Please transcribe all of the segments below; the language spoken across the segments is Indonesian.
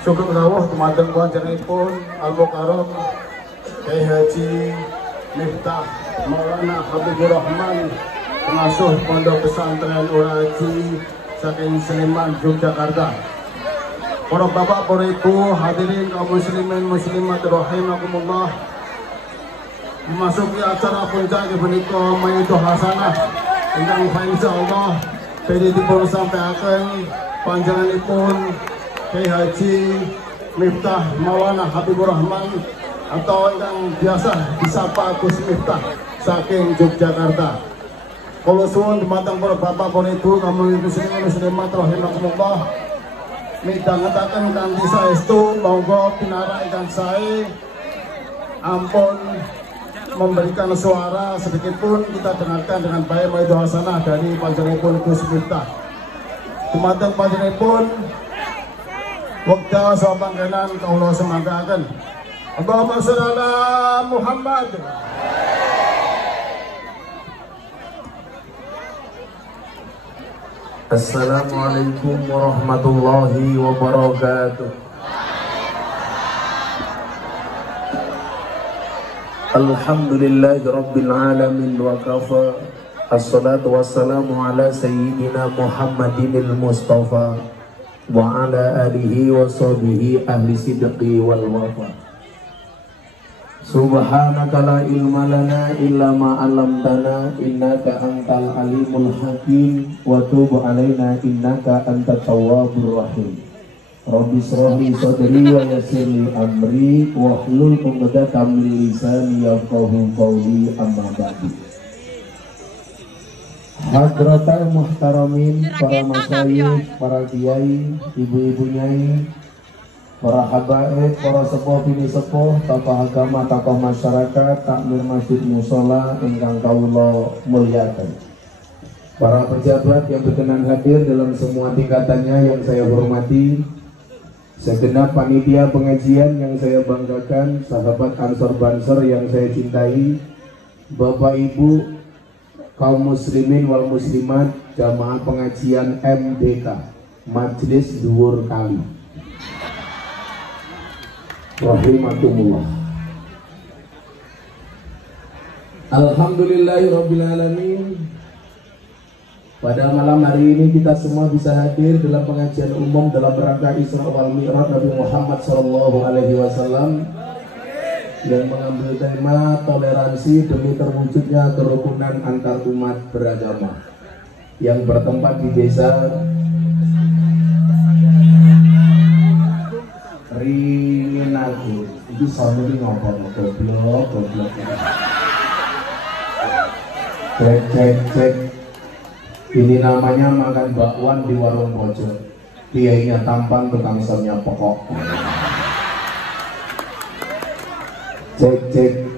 Syukur rawuh dumateng panjenenganipun Al Mukarram Kyai Haji Miftah Maulana Habibur Rahman, pengasuh Pondok Pesantren Uraji saking Sleman, Yogyakarta. Para bapak, para ibu, hadirin kaum muslimin muslimat rahimakumullah. Memasuki acara puncak punika Maido Hasanah ingkang insyaallah badhe dipun sampaiaken panjenenganipun Kyai Haji Miftah Maulana Habibur Rahman atau yang biasa disapa Gus Miftah saking Yogyakarta. Kula suwun dumateng para bapak, para ibu, kaum muslimin muslimat rahimakumullah, midhangetaken kanthi saestu monggo pinarak ingkang sae ampun memberikan suara sedikit pun kita dengarkan dengan baik Maido Hasanah dari panjenenganipun Gus Miftah. Dumateng panjenenganipun wekdal saha panggenan kawula semanggaken. Allahumma sholli ala Muhammad. Assalamualaikum warahmatullahi wabarakatuh. Alhamdulillahi rabbil alamin wa kafa. Assalatu wassalamu ala sayyidina Muhammadinil Mustafa wa ala alihi wa sahbihi ahli sidqi wal wafa. Subhanaka la ilma lana illa ma 'allamtana innaka antal alimul hakim wa tub alaina innaka antat tawwabur rahim. Rabbi shrah li sadri wa yassir li amri wahlul 'uqdatam min lisani yafqahu qawli, amma ba'du. Hadratal muhtaramin, para masyayikh, para kiai, ibu-ibu nyai, para habaib, para sepuh bini sepuh, tokoh agama, tokoh masyarakat, takmir masjid musola ingkang kawula muliakan, para pejabat yang berkenan hadir dalam semua tingkatannya yang saya hormati, segenap panitia pengajian yang saya banggakan, sahabat Ansor Banser yang saya cintai, bapak ibu, kaum muslimin wal muslimat, jamaah pengajian MDK, Majelis Dhuwur Kali, rahimakumullah. Alhamdulillahirabbil alamin. Pada malam hari ini kita semua bisa hadir dalam pengajian umum dalam rangka Isra wal Mi'raj Nabi Muhammad SAW yang mengambil tema toleransi demi terwujudnya kerukunan antar umat beragama yang bertempat di desa Ringenago. Itu soundnya ngomong goblok. Cek. Ini namanya makan bakwan di warung pojok. Kiainya tampan, tukang somnya pokok. Cek.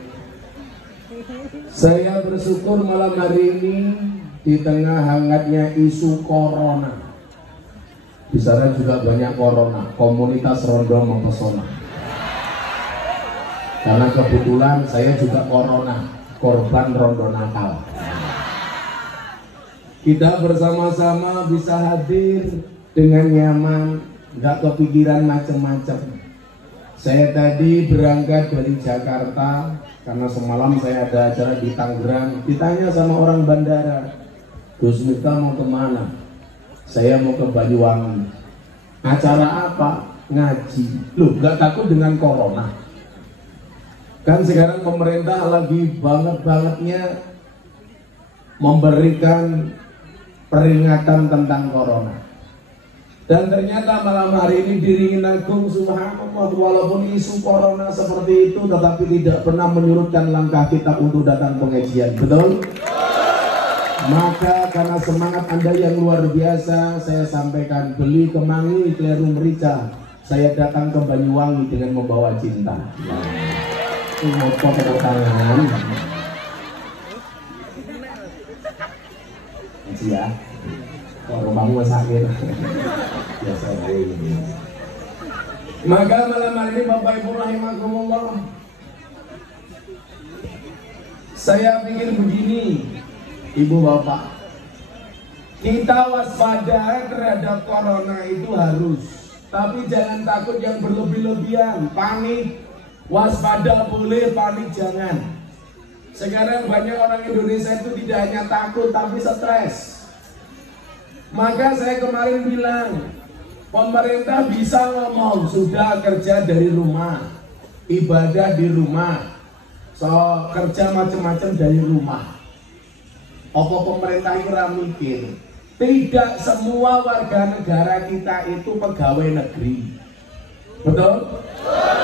Saya bersyukur malam hari ini di tengah hangatnya isu corona. Di sana juga banyak corona, komunitas rondo mempesona. Karena kebetulan saya juga corona, korban rondo nakal. Kita bersama-sama bisa hadir dengan nyaman, nggak kepikiran macam-macam. Saya tadi berangkat dari Jakarta karena semalam saya ada acara di Tangerang. Ditanya sama orang bandara, Gus Miftah mau kemana? Saya mau ke Banyuwangi. Acara apa? Ngaji. Loh, nggak takut dengan corona? Kan sekarang pemerintah lagi banget-bangetnya memberikan peringatan tentang corona. Dan ternyata malam hari ini di Ringenagung, subhanallah, walaupun isu corona seperti itu, tetapi tidak pernah menyurutkan langkah kita untuk datang pengajian. Betul? Maka karena semangat Anda yang luar biasa, saya sampaikan, beli kemangi kleru merica, saya datang ke Banyuwangi dengan membawa cinta. Mau tepuk tangan. Ya, kalau rumahmu sakit biasa ini. Maka malam hari ini Bapak Ibu rahimakumullah, saya pikir begini, Ibu Bapak, kita waspada terhadap corona itu harus, Tapi jangan takut yang berlebih-lebihan, panik, waspada boleh, panik jangan. Sekarang banyak orang Indonesia itu tidak hanya takut tapi stres. Maka saya kemarin bilang, pemerintah bisa ngomong sudah kerja dari rumah, ibadah di rumah, so kerja macam-macam dari rumah. Apa pemerintah itu mikir? Tidak semua warga negara kita itu pegawai negeri. Betul?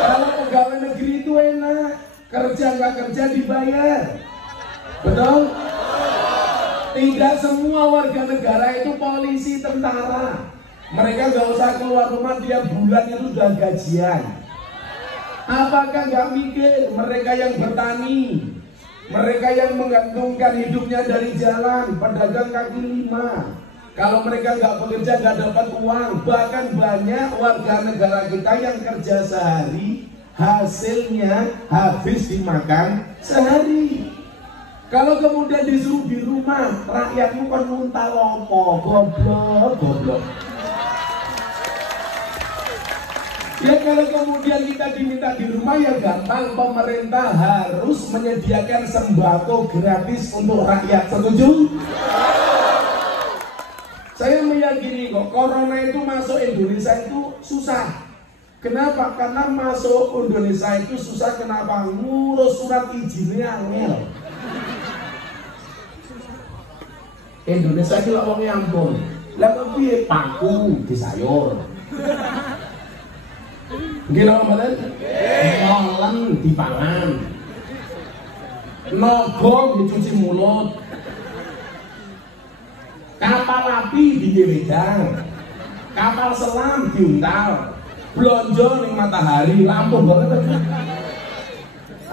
Kalau pegawai negeri itu enak, kerja nggak kerja dibayar. Betul? Tidak semua warga negara itu polisi, tentara. Mereka nggak usah keluar rumah tiap bulan itu sudah gajian. Apakah nggak mikir mereka yang bertani, mereka yang menggantungkan hidupnya dari jalan, pedagang kaki lima? Kalau mereka nggak bekerja nggak dapat uang. Bahkan banyak warga negara kita yang kerja sehari, hasilnya habis dimakan sehari. Kalau kemudian disuruh di rumah, rakyatmu kan muntah lopo, goblok. Ya kalau kemudian kita diminta di rumah ya gampang, pemerintah harus menyediakan sembako gratis untuk rakyat. Setuju? Saya meyakini kok corona itu masuk Indonesia itu susah. Kenapa? Karena masuk Indonesia itu susah. Kenapa? Ngurus surat izinnya angel. Indonesia itu ngomongnya ampun. Lah kok piye paku di sayur. Gila mboten? Molen dipangan. Nogong dicuci mulut. Kapal api di wedang, kapal selam diuntal, blonjo ning matahari, lampu banget.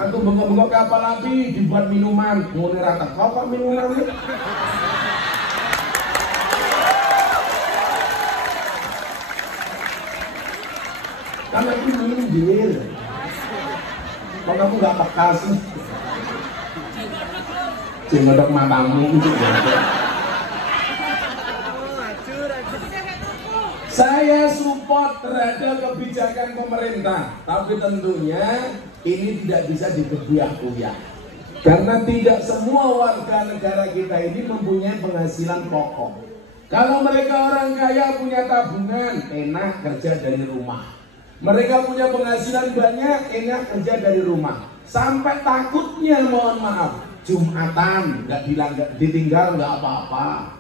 Aku bengok-bengok kapal api dibuat minuman, ngene ra teko kok minuman iki. Karena itu minggir. Kok kamu gak peka sih? Cengedok matamu itu. Saya support terhadap kebijakan pemerintah, tapi tentunya ini tidak bisa dikebiah-kubiah. Karena tidak semua warga negara kita ini mempunyai penghasilan pokok. Kalau mereka orang kaya punya tabungan, enak kerja dari rumah. Mereka punya penghasilan banyak, enak kerja dari rumah. Sampai takutnya, mohon maaf, Jumatan nggak ditinggal nggak apa-apa.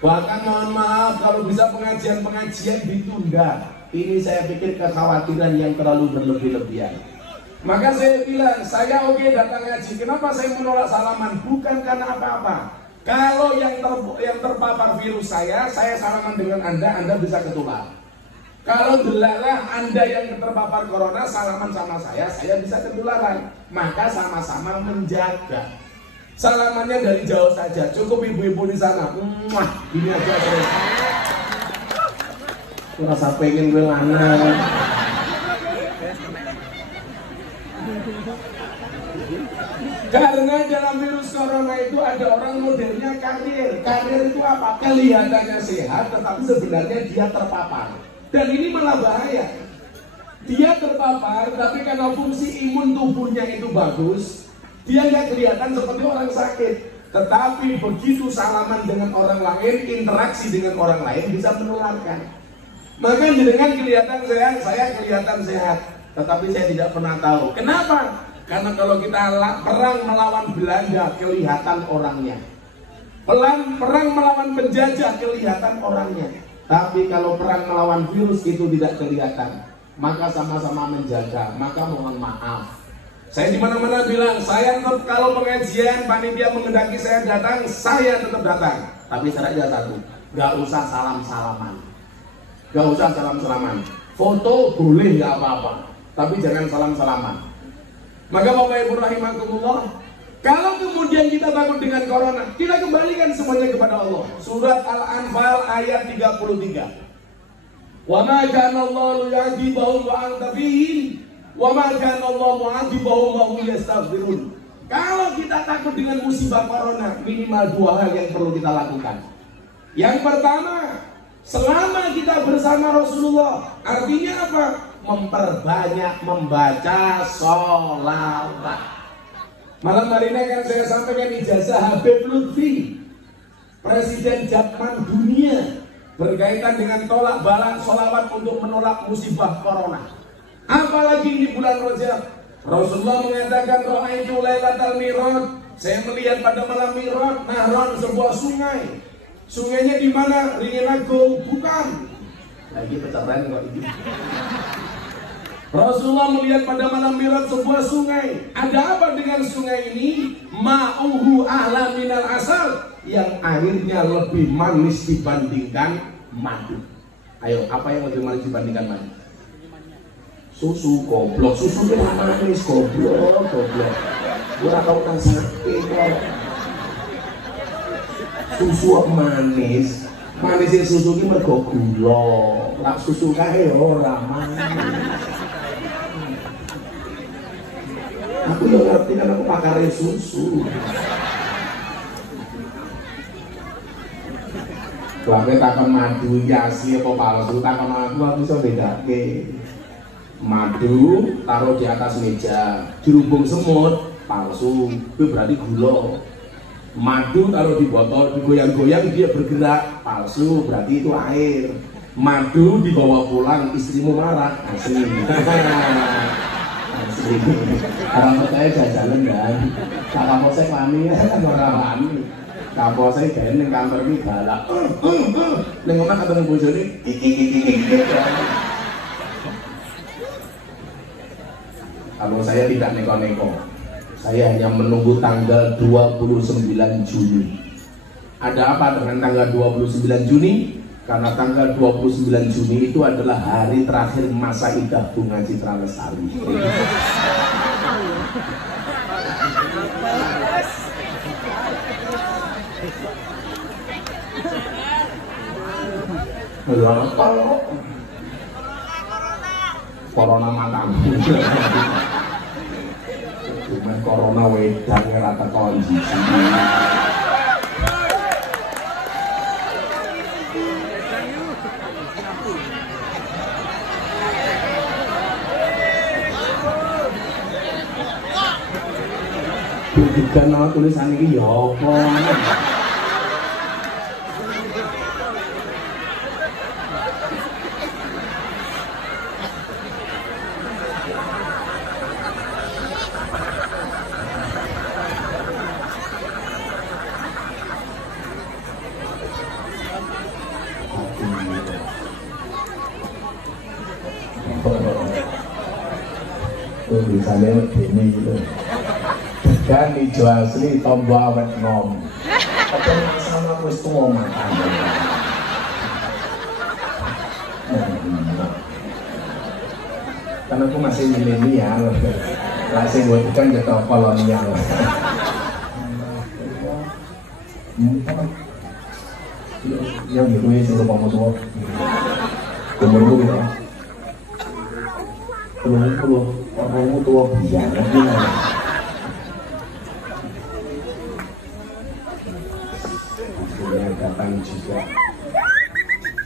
Bahkan mohon maaf kalau bisa pengajian-pengajian ditunda. Ini saya pikir kekhawatiran yang terlalu berlebih-lebihan. Maka saya bilang, saya oke datang ngaji. Kenapa saya menolak salaman? Bukan karena apa-apa. Kalau yang terpapar virus saya salaman dengan Anda bisa ketular. Kalau delalah Anda yang terpapar corona salaman sama saya bisa ketularan. Maka sama-sama menjaga. Salamannya dari jauh saja, cukup ibu-ibu di sana. Gini aja terus. Rasa pengen gue lanang. Karena dalam virus corona itu ada orang modelnya karir. Karir itu apa? Kelihatannya sehat, tetapi sebenarnya dia terpapar. Dan ini malah bahaya. Dia terpapar, tapi karena fungsi imun tubuhnya itu bagus, dia nggak kelihatan seperti orang sakit, tetapi begitu salaman dengan orang lain, interaksi dengan orang lain bisa menularkan. Maka dengan kelihatan sehat, saya kelihatan sehat, tetapi saya tidak pernah tahu. Kenapa? Karena kalau kita perang melawan Belanda, kelihatan orangnya. Perang melawan penjajah, kelihatan orangnya. Tapi kalau perang melawan virus itu tidak kelihatan, maka sama-sama menjaga. Maka mohon maaf. Saya di mana-mana bilang, saya tetap kalau pengajian panitia mengendaki saya datang, saya tetap datang. Tapi syaratnya satu, nggak usah salam-salaman, nggak usah salam-salaman. Foto boleh nggak apa-apa, tapi jangan salam-salaman. Maka Bapak Ibu rahimakumullah, kalau kemudian kita takut dengan corona, kita kembalikan semuanya kepada Allah. Surat Al-Anfal ayat 33. Wa ma kana Allahu yu'adzibahum wa anta fihim. Wa ma kana Allah mu'adzibahum wa hum yastaghfirun. Kalau kita takut dengan musibah corona, minimal dua hal yang perlu kita lakukan. Yang pertama, Selama kita bersama Rasulullah, artinya apa? Memperbanyak membaca sholawat. Malam hari ini akan saya sampaikan ijazah Habib Lutfi, Presiden zaman dunia, berkaitan dengan tolak balak sholawat untuk menolak musibah corona. Apalagi di bulan Rajab, Rasulullah mengatakan ra'aitu lailatal mirad, saya melihat pada malam mirad nahran, sebuah sungai. Sungainya di mana? Ringin Agung? Bukan. Lagi pencapaian kok ini. Rasulullah melihat pada malam mirad sebuah sungai. Ada apa dengan sungai ini? Ma'uhu ahla minal asal, yang airnya lebih manis dibandingkan madu. Ayo, apa yang lebih manis dibandingkan madu? Susu, goblok. Susu itu manis, goblok. Gua tau kan sakit kok. Susu manis. Manisnya susu ini mergo gula. Lah susu kae ora manis. Aku yang ngerti kan aku pakar susu. Kalau takon madu iki asli apa palsu, takon aku bisa bedake. Madu taruh di atas meja, dirubung semut, palsu, itu berarti gula. Madu taruh di botol, digoyang-goyang dia bergerak, palsu, berarti itu air. Madu dibawa pulang, istrimu marah, asli. Asli. Kalau saya jajalan kan, kalau saya mani kan orang mani. Kalau saya kan yang kantor ini galak, nengok ketemu bojone, Kalau saya tidak neko-neko, saya hanya menunggu tanggal 29 Juni. Ada apa dengan tanggal 29 Juni? Karena tanggal 29 Juni itu adalah hari terakhir masa idah Bunga Citra Lestari. Corona matamu. Cuman corona wedang rata kondisi. Bukan nama tulisan ini ya apa? Misalnya ini gitu kan hijau asli tombol awet nom apa sama wis tuwa makan karena aku masih milenial masih buat kan jatuh kolonial yang gitu ya suruh kamu tua umurku gitu puluh orangmu tua biar datang juga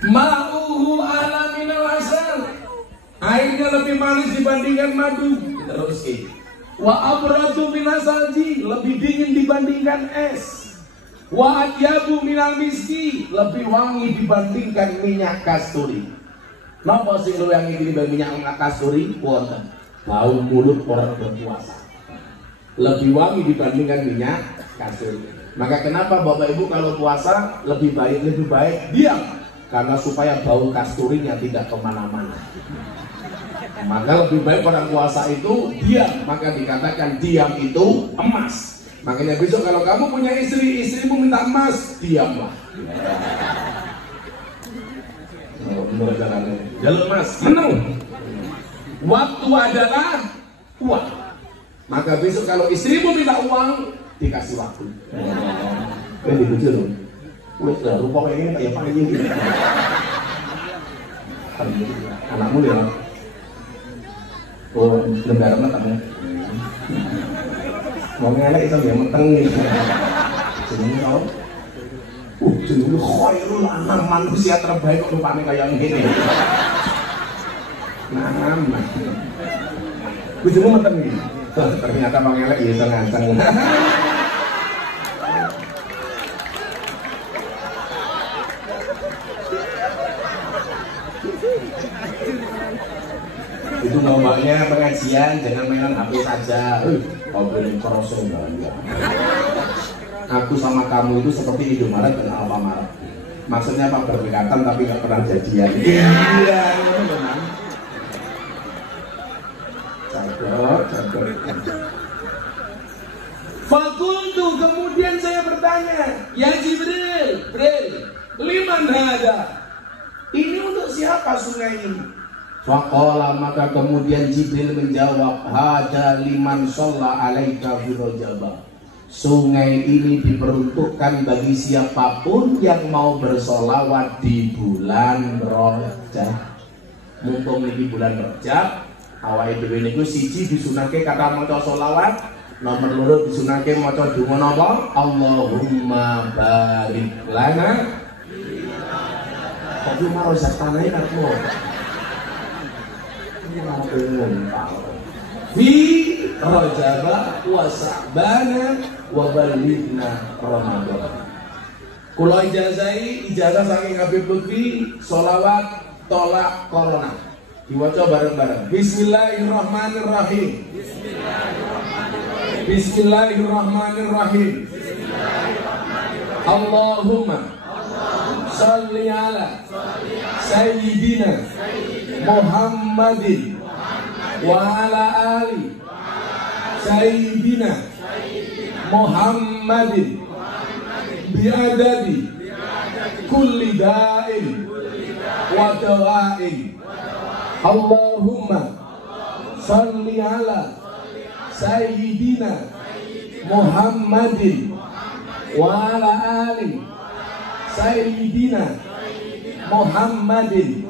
ma'uhu ala minal asal, airnya lebih manis dibandingkan madu. Terus wa abradu minal salji, lebih dingin dibandingkan es. Wa atyabu minal miski, lebih wangi dibandingkan minyak kasturi. Napa sing luwih wangi dibanding minyak kasturi? Wonten bau mulut orang berpuasa lebih wangi dibandingkan minyak kasturi. Maka kenapa Bapak Ibu kalau puasa lebih baik diam, karena supaya bau kasturinya tidak kemana-mana. Maka lebih baik orang puasa itu diam, maka dikatakan diam itu emas. Makanya besok kalau kamu punya istri, istrimu minta emas, diamlah. Menurut jalannya, jalur emas, menang. Waktu adalah uang. Maka besok kalau istrimu minta uang, dikasih waktu. Kan dibujuk loh. Wes lah rupa kayak gini kayak apa gitu. Anakmu ya. Oh, belum ada matang ya. Mau ngelak itu ya matang nih. Jadi tahu. Jenenge khairul anam, manusia terbaik kok rupane kaya ngene. Nah. Bojomu meten iki. Ternyata Bang Elek ya iso nganceng. Itu ngomongnya pengajian, jangan mainan HP saja. Ngobrolin kerosok enggak. Aku sama kamu itu seperti Indomaret dan Alfamaret. Maksudnya apa, berdekatan tapi nggak pernah jadian. Iya, memang. Cador. Fakultu, kemudian saya bertanya, ya Jibril, liman hada? Ini untuk siapa sungai ini? Faqala, maka kemudian Jibril menjawab, hada liman sholla alaika fi Rajab. Sungai ini diperuntukkan bagi siapapun yang mau bersolawat di bulan Rajab. Mumpung ini bulan Rajab, awake dhewe niku siji disunake kata maca solawat, nomor loro disunake maca donga napa? Allahumma barik lana. Tapi mau satane karepmu. Fi Rajab wa Sa'ban wa balighna Ramadan. Kula ijazah saking Habib Lutfi solawat tolak corona. Diwaca bareng-bareng. Bismillahirrahmanirrahim. Bismillahirrahmanirrahim. Allahumma salli ala sayyidina Muhammadin wa ala ali sayyidina Muhammadin biadadi kulli da'in wa dawa'in. Allahumma salli ala sayyidina Muhammadin wa ala ali sayyidina Muhammadin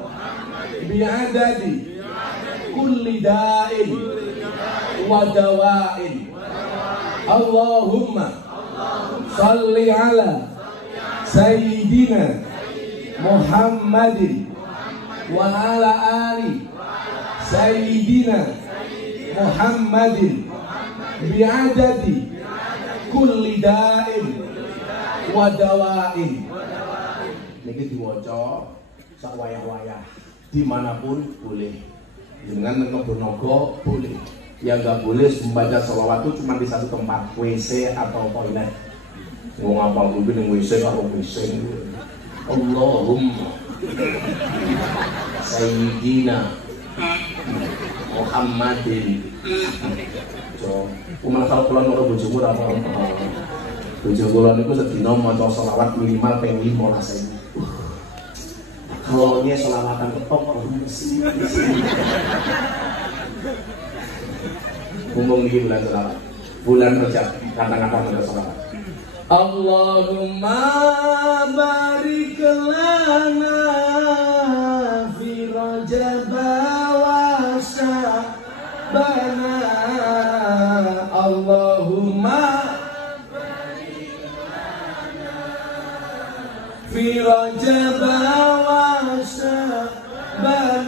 bi'adadi kulli da'in wa dawa'in. Allahumma salli ala sayyidina Muhammadin wa ala ali sayyidina Muhammadin bi'adadi kulli da'in wa dawa'in. Niki diwaca sak wayah-wayah dimanapun boleh, dengan Kebonago boleh. Yang nggak boleh membaca sholawat itu cuma di satu tempat, WC atau toilet. Mau ngapal dulu ning WC karo WC. Allahumma sayyidina Muhammadin. So, umar kalau pulang karo bojomu ora apa-apa. Bojo kula niku sedina maca sholawat minimal ping 15.000. Kalau dia sholawatan ketok, ngomong di bulan sholawat, bulan Rajab, kata-kata pada sholawat. Allahumma barik lana fi Rajab wa Sya'ban. Allahumma fi Rajab wa Sya'ban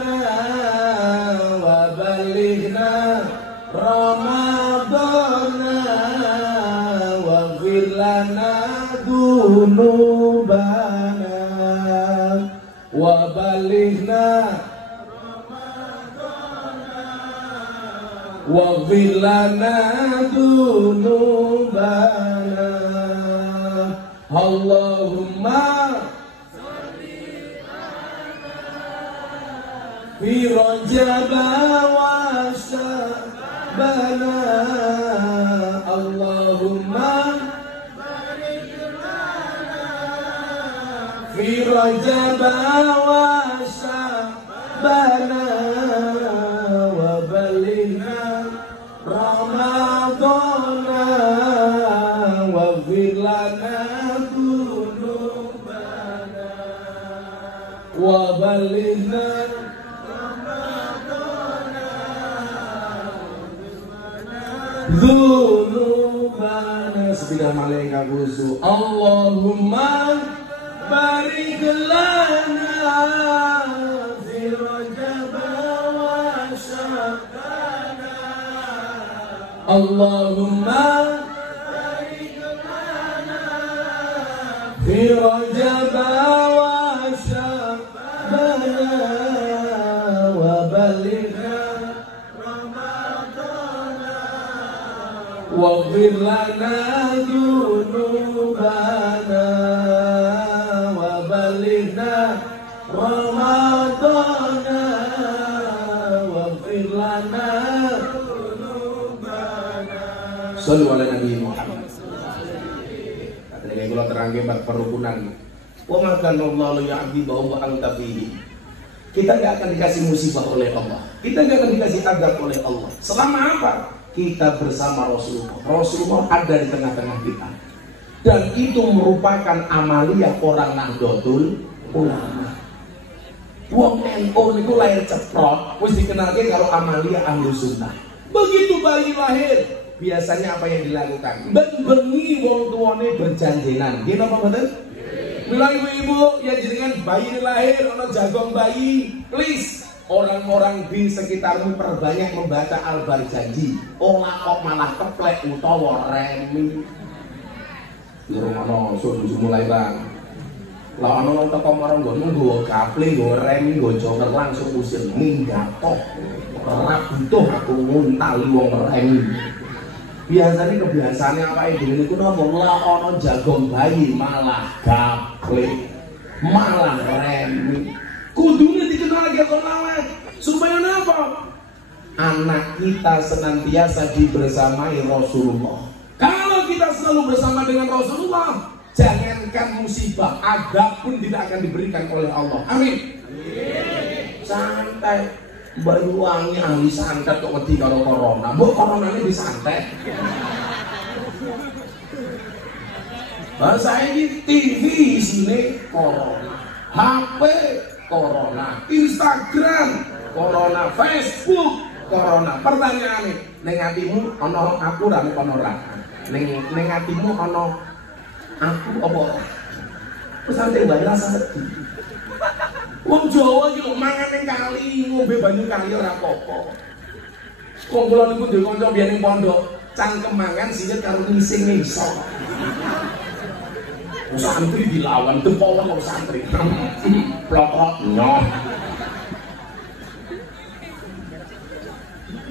wa balighna Ramadan wa ghfir lana dzunubana wa balighna wa ghfir lana dzunubana. Allahumma fi Rajab wa Sya'ban. Allahumma fi Rajab wa Sya'ban wa balighna Ramadan wa ghfir lana dzunubana wa balighna dzunubana. Sebidah malaikat wuzu. Allahumma barik lana fi Rajab wa Sya'ban. Allahumma barik lana fi Rajab wa Sya'ban wa balighna Ramadan waghfir lana dzunubana wa balighna Ramadan waghfir lana dzunubana. Shallu ala Nabi Muhammad. Katanya kula terangke bab perukunan. Wa ma kana Allahu ya'dzibu wa anta fihi. Kita nggak akan dikasih musibah oleh Allah. Kita nggak akan dikasih azab oleh Allah. Selama apa? Kita bersama Rasulullah. Rasulullah ada di tengah-tengah kita. Dan itu merupakan amaliyah orang Nahdlatul Ulama. Wong NU niku lahir ceprot, wis dikenalke karo amaliyah ahlu sunnah. Begitu bayi lahir, biasanya apa yang dilakukan? Bengi wong tuane berjanjenan. Nggih napa mboten? Mila ibu-ibu yang jenengan bayi lahir ana jagong bayi, please orang-orang di sekitarmu perbanyak membaca albar janji. Ora kok malah keplek utawa remi. Durung ana susu mulai bang. Lah ana wong teko marang nggonmu nggo gaple, nggo remi, nggo joker langsung usir minggat kok. Ora butuh aku nguntali wong remi. Biasanya kebiasaannya apa ini niku ngomong lah ana jagong bayi malah gaple, malah remi. Kudune dikenal jagong lawan supaya apa? Anak kita senantiasa dibersamai Rasulullah. Kalau kita selalu bersama dengan Rasulullah, jangankan musibah, azab pun tidak akan diberikan oleh Allah. Amin. Santai. Baru wangi ahli santet kok wedi karo corona. Mbok coronane disantet. Bahasa ini TV isine corona, HP corona, Instagram corona, Facebook corona. Pertanyaane, ning atimu ana aku ra ora? Ning atimu ana aku apa ora? Pesante wae rasa wedi. Wong Jawa iki lho mangan ning kali, ngombe banyu kali ora apa-apa. Wong kula niku duwe kanca biyen ning pondok, cangkem mangan sinet karo ngising iso. Santri dilawan depolan karo santri. Plokrok nyoh.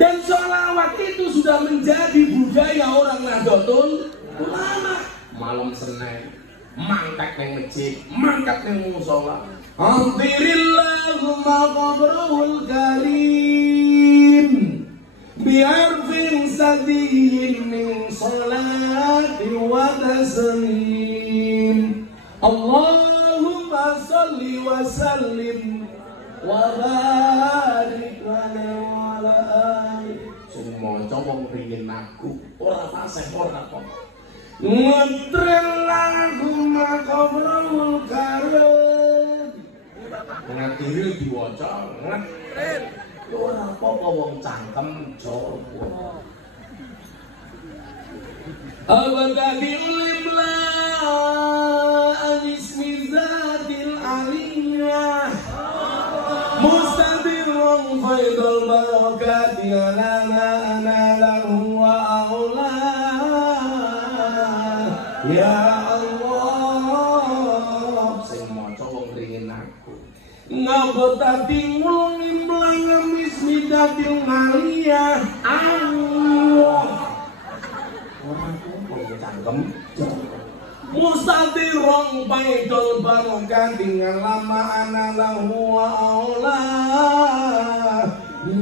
Dan sholawat itu sudah menjadi budaya orang Nahdlatul Ulama. Malam Senin mangkat ning masjid, mangkat ning musala. Antirillahumma qabrahul karim bi'arfin sadiyin min salati wa taslim. Allahumma salli wa sallim wa barik ala ali. Sing maca wong ringin aku ora fasih ora apa. Antirillahumma qabrahul karim ngatiri diwaca ngetril ora apa-apa wong cangkem Jawa. Abadabiul ibla ismi zatil aliyah mustadirun faidul barakati ala ma ana lahu wa aula. Ya Allah sing maca wong ringin aku ngabotati ngulung imblang mismi datil ngaliyah Allah. Orang kumpul cangkem mustadirong baidul barokat dengan lama anallahu wa aula.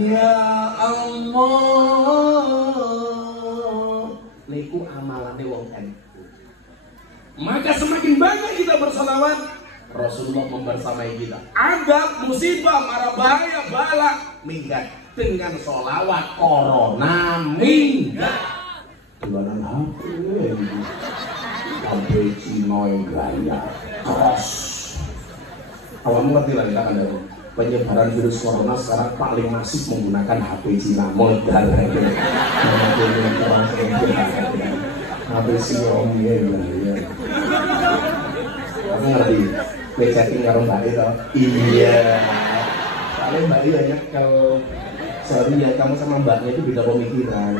Ya Allah niku amalane wong NU. Maka semakin banyak kita bersalawat, Rasulullah membersamai kita. Azab, musibah, mara bahaya, bala minggat. Dengan sholawat corona minggat. Dolanan HP Cina yang gaya keras. Awakmu ngerti lah kita kan penyebaran virus corona sekarang paling masif menggunakan HP Cina modal itu. HP Xiaomi ya. ngerti. Kowe chatting karo Mbak itu. Iya. Soalnya Mbak iya nyekel. Sorry ya, kamu sama mbaknya itu beda pemikiran.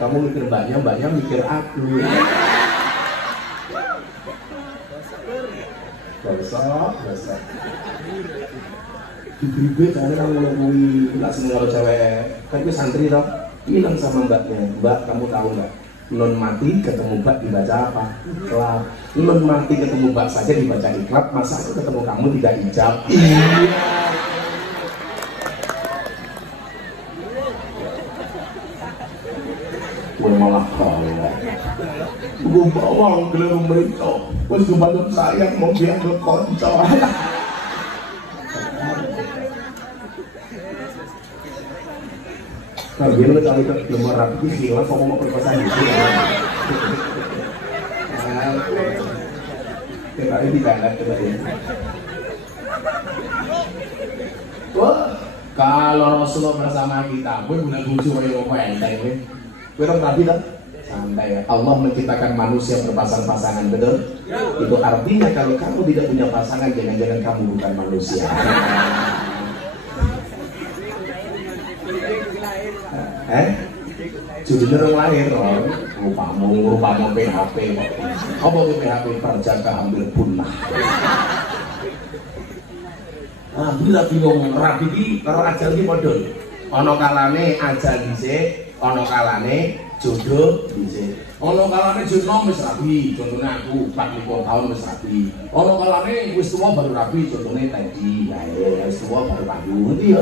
Kamu mikir mbaknya, mbaknya mikir aku. Gosok. Di gue karena kamu ngomongin nggak semua cewek. Tapi santri toh, bilang sama mbaknya, Mbak kamu tahu nggak? Non mati ketemu mbak dibaca apa? Iklab. Non mati ketemu mbak saja dibaca iklab. Masa aku ketemu kamu tidak ijab? Iya. Gue malah kalah. Gue bawang gelem mereka. Gue sebanyak sayang mau biar gue konco. Kalau dia lo cari ke lembar rapi hilang, kamu mau perkosa gitu. Coba ini tidak coba ya. Wah, kalau Rasulullah bersama kita, gue guna bucu yang mau enteng gue. Gue dong rapi dah. Santai ya. Allah menciptakan manusia berpasang-pasangan, betul? Itu artinya kalau kamu tidak punya pasangan, jangan-jangan kamu bukan manusia. Judulnya orang lahir loh, rupamu PHP. Apa itu PHP? Perjaka hampir punah. Nah, bila bingung rapi di, kalau ajal di modal. Ono kalane ajal dhisik, ono kalane jodoh dhisik. Ono kalane jodoh wis rapi, contohnya aku 45 tahun wis rapi. Ono kalane wis tuwa baru rapi, contohnya tadi, wis tuwa baru payu. Ngerti ya?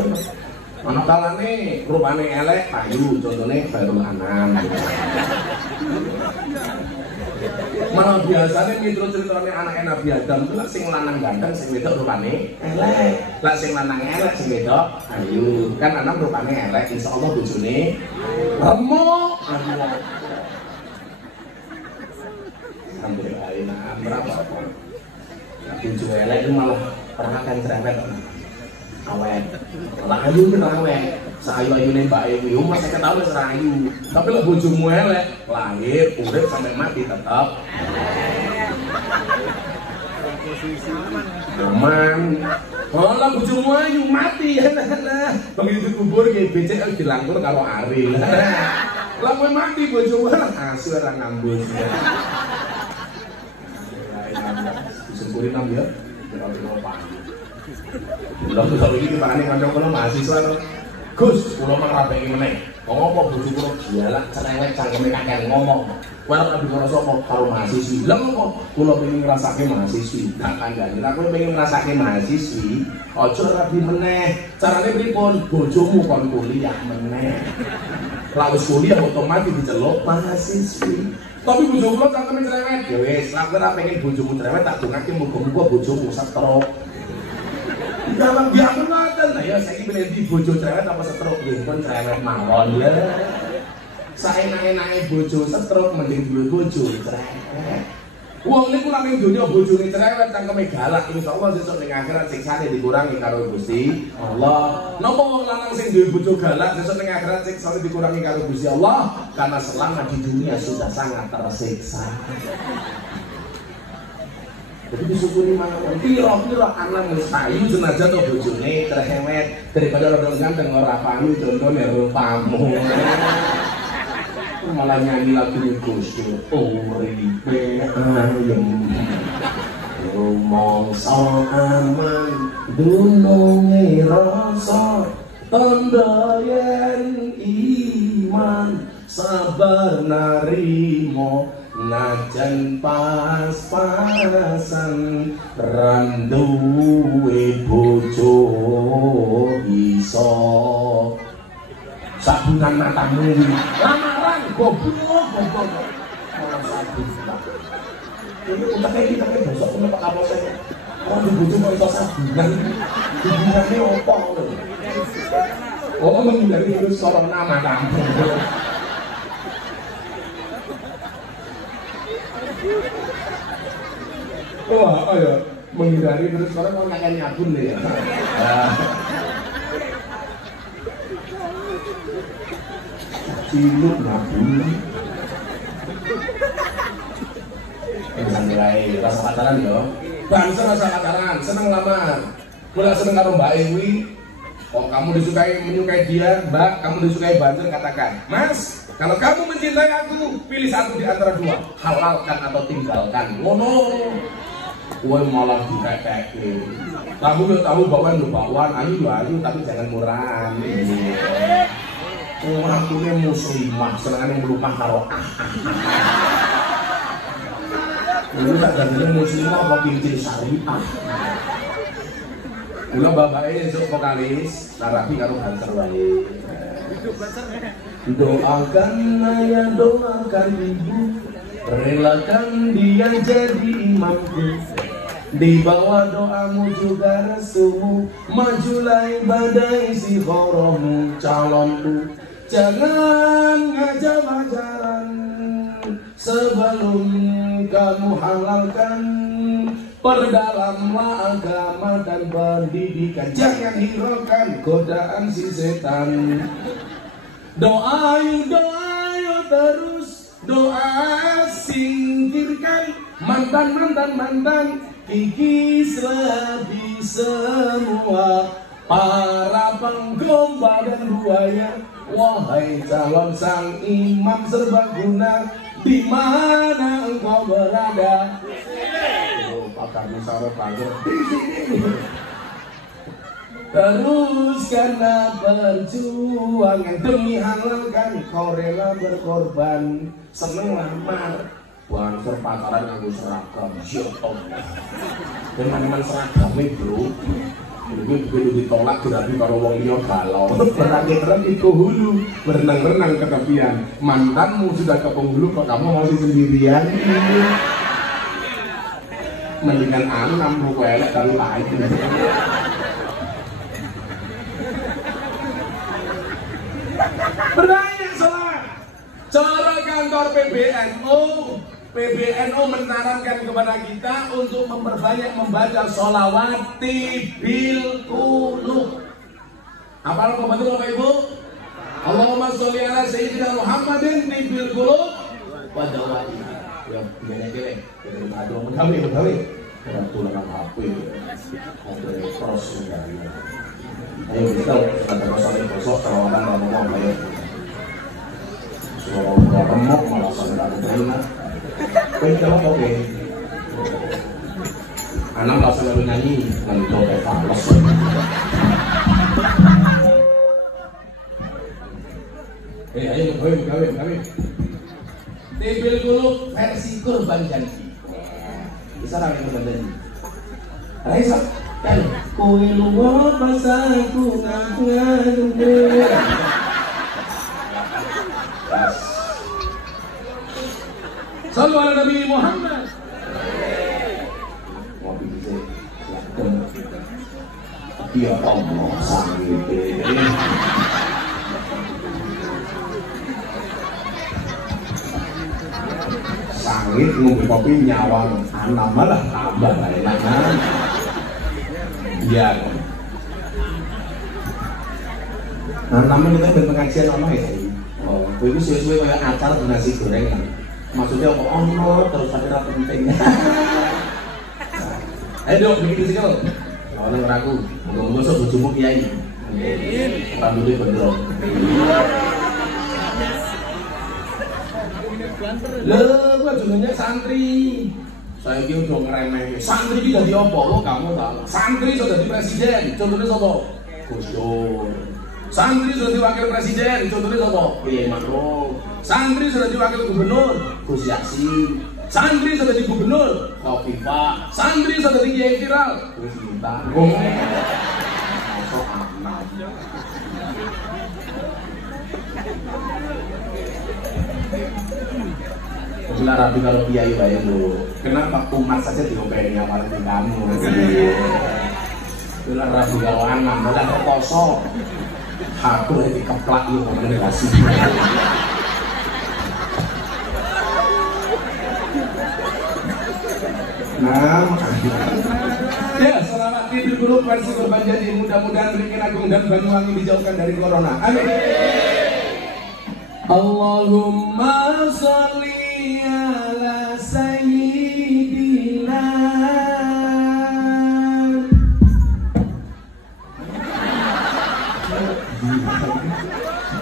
Ono kalane rupane elek payu, contohnya Khairul Anam. Malah biasanya cerita-ceritanya anak Nabi Adam itu lah sing lanang ganteng, sing wedok rupane elek. Lah sing lanang elek, sing wedok ayu. Kan anak rupane elek, insyaallah bojone remuk. Sampai ayeuna berapa? Bojo elek itu malah perakan cerewet. Awet, lah ayu kita awet, sayu-ayu nih mbak Ayu, masa kita tahu serayu. Tapi lah bojomu elek, lahir, urip sampai mati tetap aman. Oh lah bojomu ayu mati ya nah. Begitu kubur kayak becek dilangkur kalau Ariel. Lah gue mati bojomu lah asu orang ngambus. Disyukuri nam ya, kira-kira pagi. Belum kalau ini gimana kanca kula mahasiswa to. Gus, kula mah rapi meneh. Ngopo bojo kula dialak cerewet cangkeme kakek ngomong. Kowe ora bisa sapa karo mahasiswi. Lah ngopo? Kula pengen ngrasake mahasiswi. Gak kandhane. Lah kowe pengen ngrasake mahasiswi, aja rapi meneh. Carane pripun? Bojomu kon kuliah meneh. Lah wis kuliah otomatis diceluk mahasiswi. Tapi bojo kula cangkeme cerewet. Ya wis, aku ora pengen bojomu cerewet tak dongake muga-muga bojomu setruk. Dalam biang ngoten lah ya saiki bener di bojo cerewet apa setruk nggih pun cerewet mawon ya. Saenak-enake bojo setruk mending duwe bojo cerewet. Wong niku lak ning donya bojone cerewet cangkeme galak insyaallah sesuk ning akhirat siksane dikurangi karo Gusti Allah. Napa wong lanang sing duwe bojo galak sesuk ning akhirat siksane dikurangi karo Gusti Allah? Karena selama di dunia sudah sangat tersiksa. Jadi disyukuri mawon. Piro-piro anak wis payu senajan to bojone cerewet daripada orang ganteng ora payu contone rupamu. Malah nyanyi lagu Gusti uripe ayem. Rumangsa aman dununge rasa tandha yen iman sabar narimo najan pas-pasan randuwe bojo iso sabunan matamu lamaran goblok orang sabunan ini utaknya kita kan besok punya Pak Kapolsek orang bojo mau iso sabunan hubungannya apa oh menghindari virus corona matamu. Wah, ayo menghindari terus orang mau nyanyi nyabun deh ya. Ciluk nyabun. Santai rasa pacaran yo. Banser rasa pacaran, seneng lamar. Mulai seneng karo Mbak Ewi. Kok kamu menyukai dia, Mbak, kamu disukai Banser, katakan, Mas, kalau kamu mencintai aku, pilih satu di antara dua, halalkan atau tinggalkan. Ngono. Kowe malah dikekeke. Tahu bawaan ayu tapi jangan murahan. Orang tuanya muslimah, senengane melumah karo Dulu tak gantinya muslimah apa kincir syariah. Kula bapake esuk vokalis, Rabi karo Banser wae. Doakan ayah, doakan ibu, relakan dia jadi imamku. Di bawah doamu juga restumu, majulah ibadah isi khoromu, calonku. Jangan ngajak pacaran sebelum kamu halalkan. Perdalamlah agama dan pendidikan, jangan hiraukan godaan si setan. Doa yuk terus, doa singkirkan mantan, kikislah di semua para penggomba dan buaya. Wahai calon sang imam serbaguna, di mana engkau berada? Pakar musyawarah pagar di sini. Teruskanlah perjuangan demi halalkan, kau rela berkorban. Seneng lamar, Banser pacaran nganggo seragam, siapa? Teman-teman seragame bro. Ini begitu ditolak dirabi karo wong liya galau. Berangan iku hulu, berenang-renang ke tepian. Mantanmu sudah ke penghulu, kok kamu masih sendirian? Mendingan anam lu elek karo lain. Bertanya selawat. Cara kantor PBNU menyarankan kepada kita untuk memperbanyak membaca sholawat tibil qulub. Apa lo betul Bapak Ibu? Allahumma sholli ala sayyidina Muhammadin tibil qulub wa dawaiha. Ya, gini. Aduh, mengawi. Tulang HP. Ada cross sekali. Ayo kita ada masalah besok sholawatan dan ngomong ayo. Sholawat remuk malah sampai terima. Baik, jawab oke. Anak gak selalu nyanyi, nanti oke fales. Ayo gawe. Tibil qulub versi kurban janji. Bisa rame kurban janji. Raisa, kan kowe lunga pas aku nganggo. Sallu ala Nabi Muhammad. Ya Allah, sangit ngombe kopi nyawang anak malah tambah enak kan? Iya. Namanya kita pengajian apa ya? Oh, itu sesuai kayak acara nasi goreng. Maksudnya apa? Oh, terus ada penting. Ayo dong, bikin sikil. Orang ragu, ngomong sok bojomu kiai. Rambutnya gondrong. Loh, gua judulnya santri. Saya kira udah ngeremeh. Santri ini jadi apa? Lo kamu tahu? Santri sudah jadi presiden. Contohnya siapa? Gus Dur. Santri sudah jadi wakil presiden. Contohnya siapa? Kiai Ma'ruf. Santri sudah jadi wakil gubernur. Gus Yassin. Santri sudah jadi gubernur. Khofifah. Santri sudah jadi kiai viral. Gus Bintang. Masuk anak. Bila rapi kalau kiai bayang dulu. Kenapa umat saja diopeni apalagi kamu? Bila rapi kalau anak malah terkosong. Aku lagi keplak lu komunikasi. Nah, ya selamat tidur dulu versi kurban jadi. Mudah-mudahan Ringin Agung dan Banyuwangi dijauhkan dari corona. Amin. Allahumma sholli ala sayyidina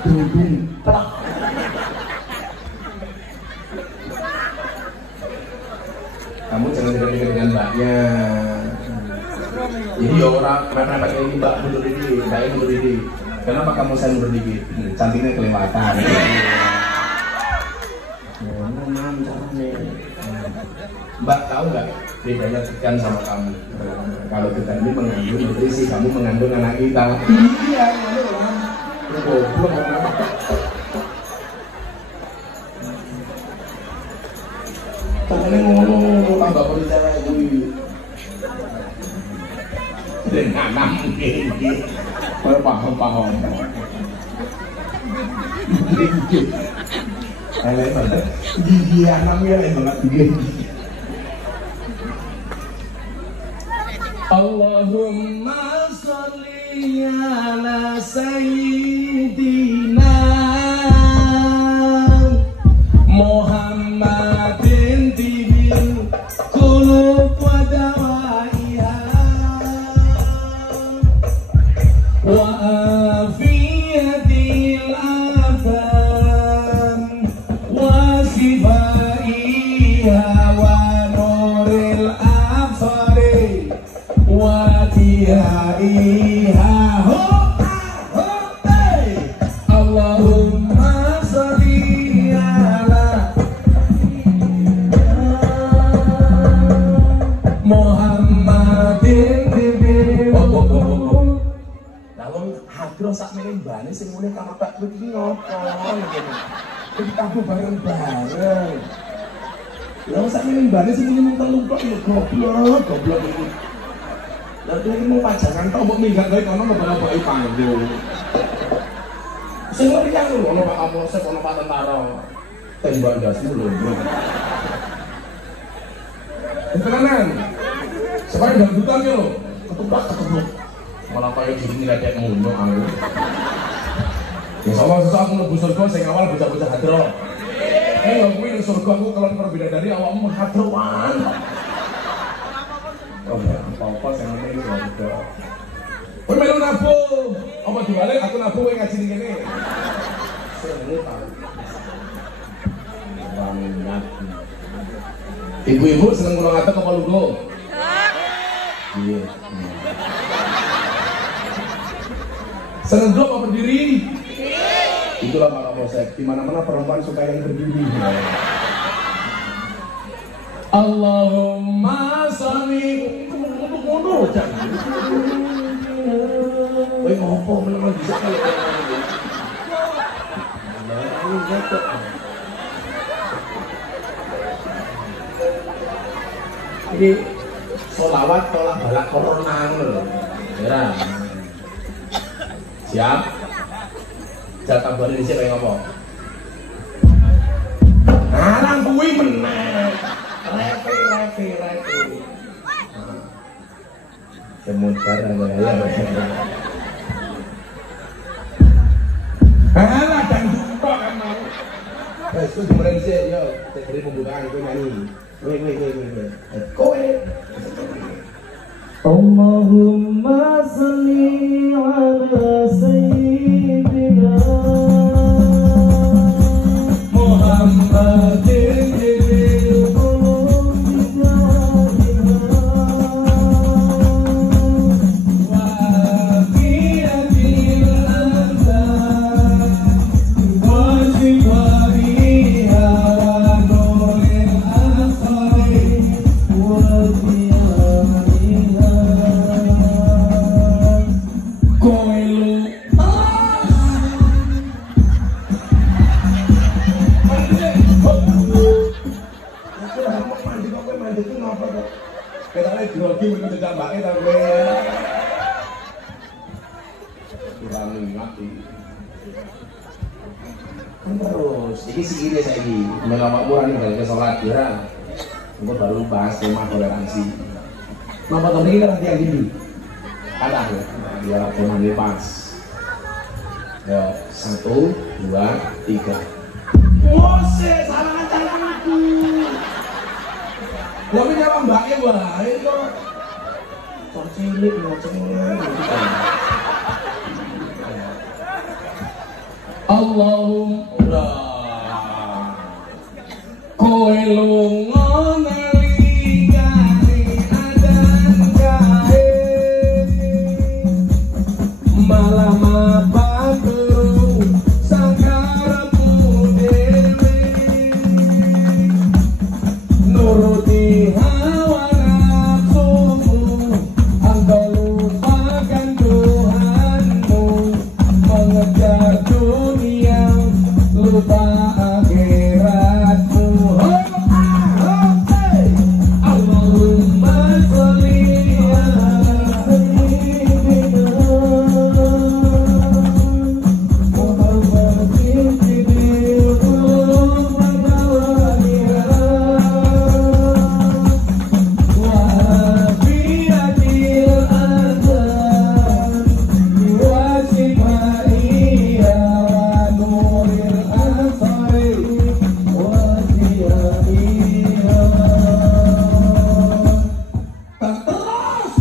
dudung plak. Kamu jangan dekat-dekat dengan mbaknya. Jadi orang mepet-mepet ini mbak mundur dikit, mbak mundur dikit. Kenapa kamu saya mundur dikit? Cantiknya kelewatan. Mbak tahu nggak bedanya ikan sama kamu? Kalau kita ini mengandung nutrisi, kamu mengandung anak kita. Iya, goblok. Tangannya ngomong, tambah percaya gue. Dengan anak ini, paham. Gigi anaknya lain banget gigi. Allahumma sholli ala sayyidina Muhammadin tibil qulub wa dawaiha wa afiyatil afam wa sifaiha wa nuril absari wa tiyaiha. Allahumma sholli ala Muhammadin tibil. Lalu hadroh sak menembane sing mulih kamar Pak iki ngopo gitu. Iki tabu bareng-bareng. Lalu sak menembane sing mulih mung kok goblok iki. Lalu ini mau pajangan tau mbok minggat gawe kono ngebak-ngebaki panggung. Sing mriyang lho ono Pak Kapolsek, ono Pak Tentara. Tembak gasmu lho. Tenanan. Supaya dangdutan yo ketumbak. Malah kaya diri ngeledek ngono aku. Ya sama susah aku mlebu surga sing awal bocah-bocah hadroh. Lho kuwi ning surga aku kelon perbedaan dari awakmu hadrohan. Oh ya, apa-apa sing ngene iki surga. Kowe melu nabu, apa dibalik aku nabu kowe ngaji ning kene. Sing tahu. Banget. Ibu-ibu seneng kula ngatek apa lugu? Iya. Seneng duduk apa berdiri? Itulah Pak Kapolsek. Di mana-mana perempuan suka yang berdiri. Allahumma sholli ngono jangan. Kowe ngopo menawa bisa kali. Ini sholawat tolak balak corona lho. Ya. Siap? Jatah buat Indonesia kayak ngomong. Alang kuwi meneh. Repi. Semutar ya. Alah dan dutok kan mau. Wes kudu mulai dhisik yo, diberi pembukaan kowe nyanyi. Kowe. Allahumma sholli ala sayyidina Muhammadin tibil qulub wa afiyatil anzar wa shifaiha wa nuril absari wa grogi menuju jambake ta kowe. Kurang ngerti. Terus iki sikile saiki melawak murani balik salat ya. Engko baru bahas tema toleransi. Napa to iki kan tiang gini. Kalah ya. Dia temane pas. Ya, 1 2 3. Mose salah aku. Gua punya mbaknya wae kok. Kok cilik ngoceng. Allahumma kowe lunga nalikane adan kae malah mapan turu sakarepmu dhewe nuruti hawa nafsumu engkau lupakan Tuhanmu mengejar dunia lupa akhiratmu. Allahumma sholli ala sayyidina Muhammadin fil qulub wa dawaliha wa biyatil azan wa sifaiha wa nuril asari wa siyaiha. Terus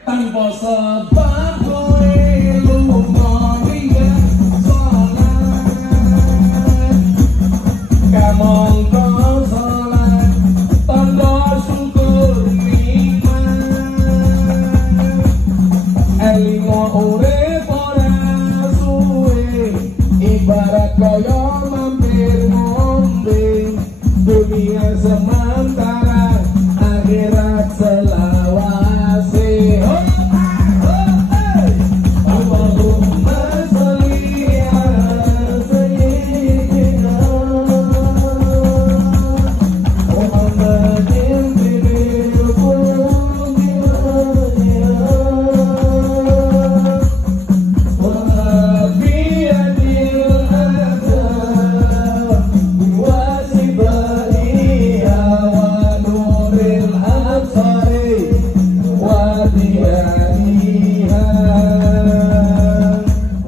tanpa sebab kowe lunga ninggal sholat kamangka sholat tanda syukur nikmat elingo urip ora suwe ibarat kaya mampir ngombe dunia sementara akhirat selawase. Allahumma sholli ala sayyidina Muhammadin fil qulubi wa biyadil azab wa sibaiha wa nuril absari wa diyaiha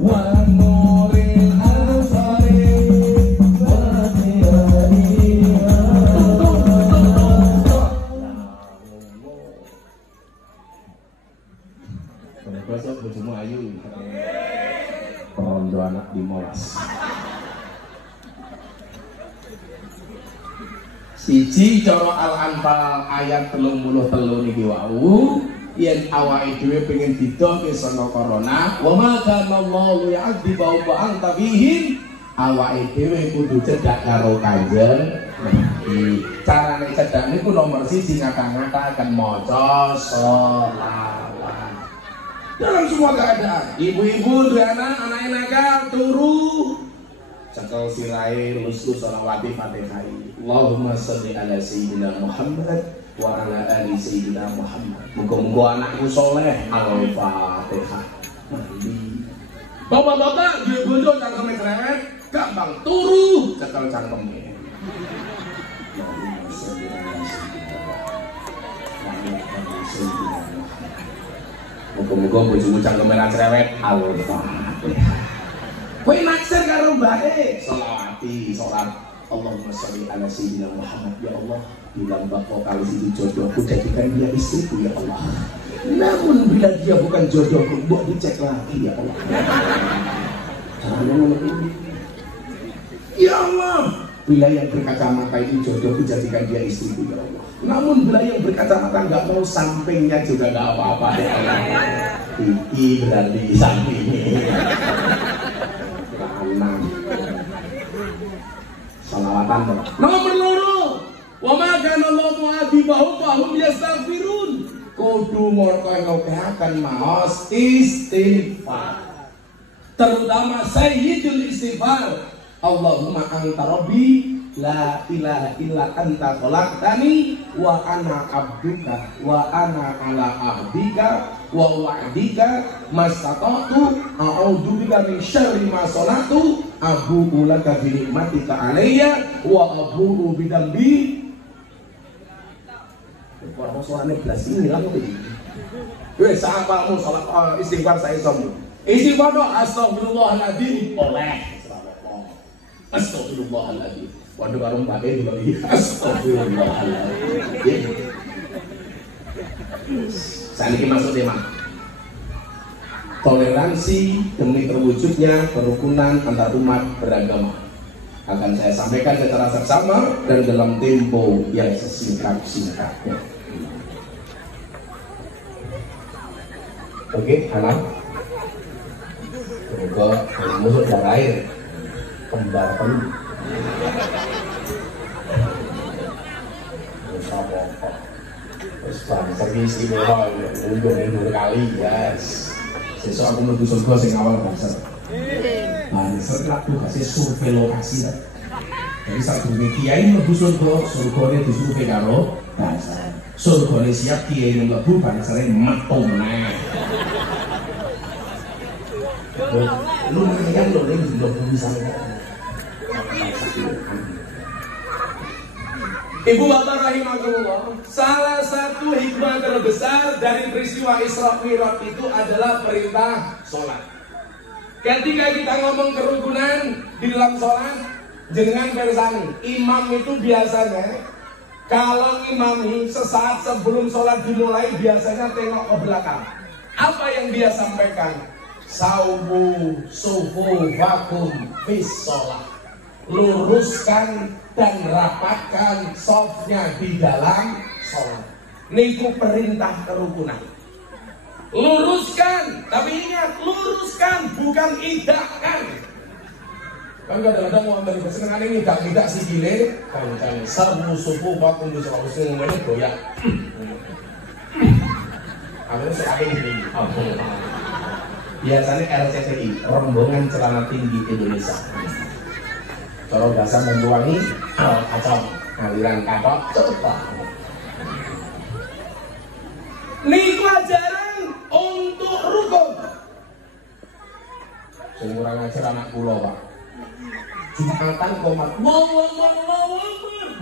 wa nuril absari wa diyaiha. Besok bojomu ayu rondo anak di molas siji cara Al-Anfal ayat 33 niki wau yen awake dhewe pengen didohke sono corona wa ma kana Allahu ya'dzibu wa anta fihim awake dhewe kudu cedhak karo Kanjeng Nabi. Carane cedhak niku nomor 1 ngata-ngataken maca sholawat dalam semua keadaan. Ibu-ibu dua anaknya nakal turu cekel sirai lus-lus sholawati Fatihai. Allahumma sholli ala sayyidina Muhammad wa ala ali sayyidina Muhammad. Muga-muga anakku soleh. Al-Fatihah. Bapak-bapak duwe bojo cangkeme cerewet gampang turu cekel cangkeme. Allahumma sholli ala sayyidina muga-muga bojomu cangkeme ra cerewet. Al-Fatihah. Kowe naksir karo mbake sholawati salat Allahumma sholli ala sayyidina Muhammad. Ya Allah, bila mbak vokalis itu jodohku jadikan dia istriku ya Allah. Namun bila dia bukan jodohku, mbok dicek lagi ya Allah. Ya Allah, bila yang berkacamata itu jodohku jadikan dia istriku ya Allah. Namun bila yang berkacamata nggak mau sampingnya juga nggak apa-apa ya Allah. Iki berarti sampingnya. Lanang. Salawatan toh. Nomor loro. Wa ma kana Allahu mu'adzibahum wa hum yastaghfirun. Kudu ngono-ngonokaken maos istighfar. Terutama sayyidul istighfar. Allahumma anta rabbi la ilaha illa anta khalaqtani wa ana abduka wa ana ala ahdika wa wa'dika mastata'tu a'udzu bika min syarri ma sana'tu abu'u laka bi ni'matika alayya wa abu'u bi dambi. Kok soalnya belas ini lah kok iki. Wes sahabatmu salat istighfar saya somo. Istighfar astagfirullahaladzim oleh. Astagfirullahaladzim. Waduh karo mbake juga iki. Astagfirullahaladzim. Saniki maksudnya mah. toleransi demi terwujudnya kerukunan antar umat beragama. Akan saya sampaikan secara seksama dan dalam tempo yang sesingkat-singkatnya. Oke, anak. Semoga musuh darah air kembar penuh. Terus bangsa istimewa undung kali, yes. Besok aku menuju surga sing awal bangsa. Bangsa nak tugasnya survei lokasi. Jadi saat dulu kiai menuju surganya disurvei karo bangsa. Surganya siap kiai melebu bangsanya metu meneh. Lu mendingan lo ini sudah bisa. Ibu bapak rahimakumullah, salah satu hikmah terbesar dari peristiwa Isra Mi'raj itu adalah perintah sholat. Ketika kita ngomong kerukunan di dalam sholat, jenengan bersani, imam itu biasanya kalau imami sesaat sebelum sholat dimulai biasanya tengok ke belakang. Apa yang dia sampaikan? Saubu sufu vakum fis sholat, luruskan dan rapatkan softnya di dalam sholat. Niku perintah kerukunan. Luruskan, tapi ingat luruskan bukan idakkan. Kan kadang-kadang mau dari pesengan ini tidak sikile, kan saubu sufu vakum fis sholat sing ngene goyak. Aku sekali ini. Biasanya RCTI, rombongan celana tinggi Indonesia. Kalau bahasa membuangi kacau, aliran katok cepat. Niku ajaran untuk rukun. Sing kurang ajar anak kula, Pak. Jumatan komat,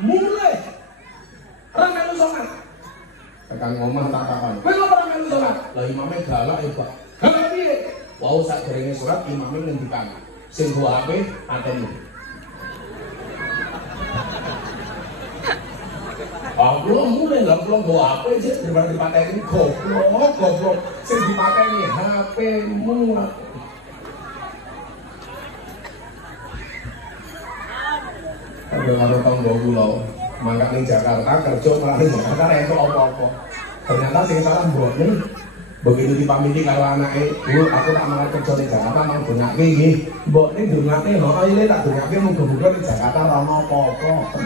mulai. Orang melu sholat. Tekan ngomong tak kapan. Kowe kok ora melu sholat? Lah imame galak ya, Pak. Galak piye? Wau sak derenge sholat imame ngendikan, sing gua HP ateni. Belum mulai lah, belum bawa HP aja daripada dipateni goblok. Sing dipateni HP-mu. Ada karo tangga kula, mangkat ning Jakarta kerja malah ning Jakarta ra entuk apa-apa. Ternyata sing salah mbokne begitu dipamiti karo anake, "Bu, aku tak mangkat kerja ning Jakarta mang dongake nggih." Mbokne dongake lho, kaya tak dongake muga-muga ning Jakarta ora ono apa-apa.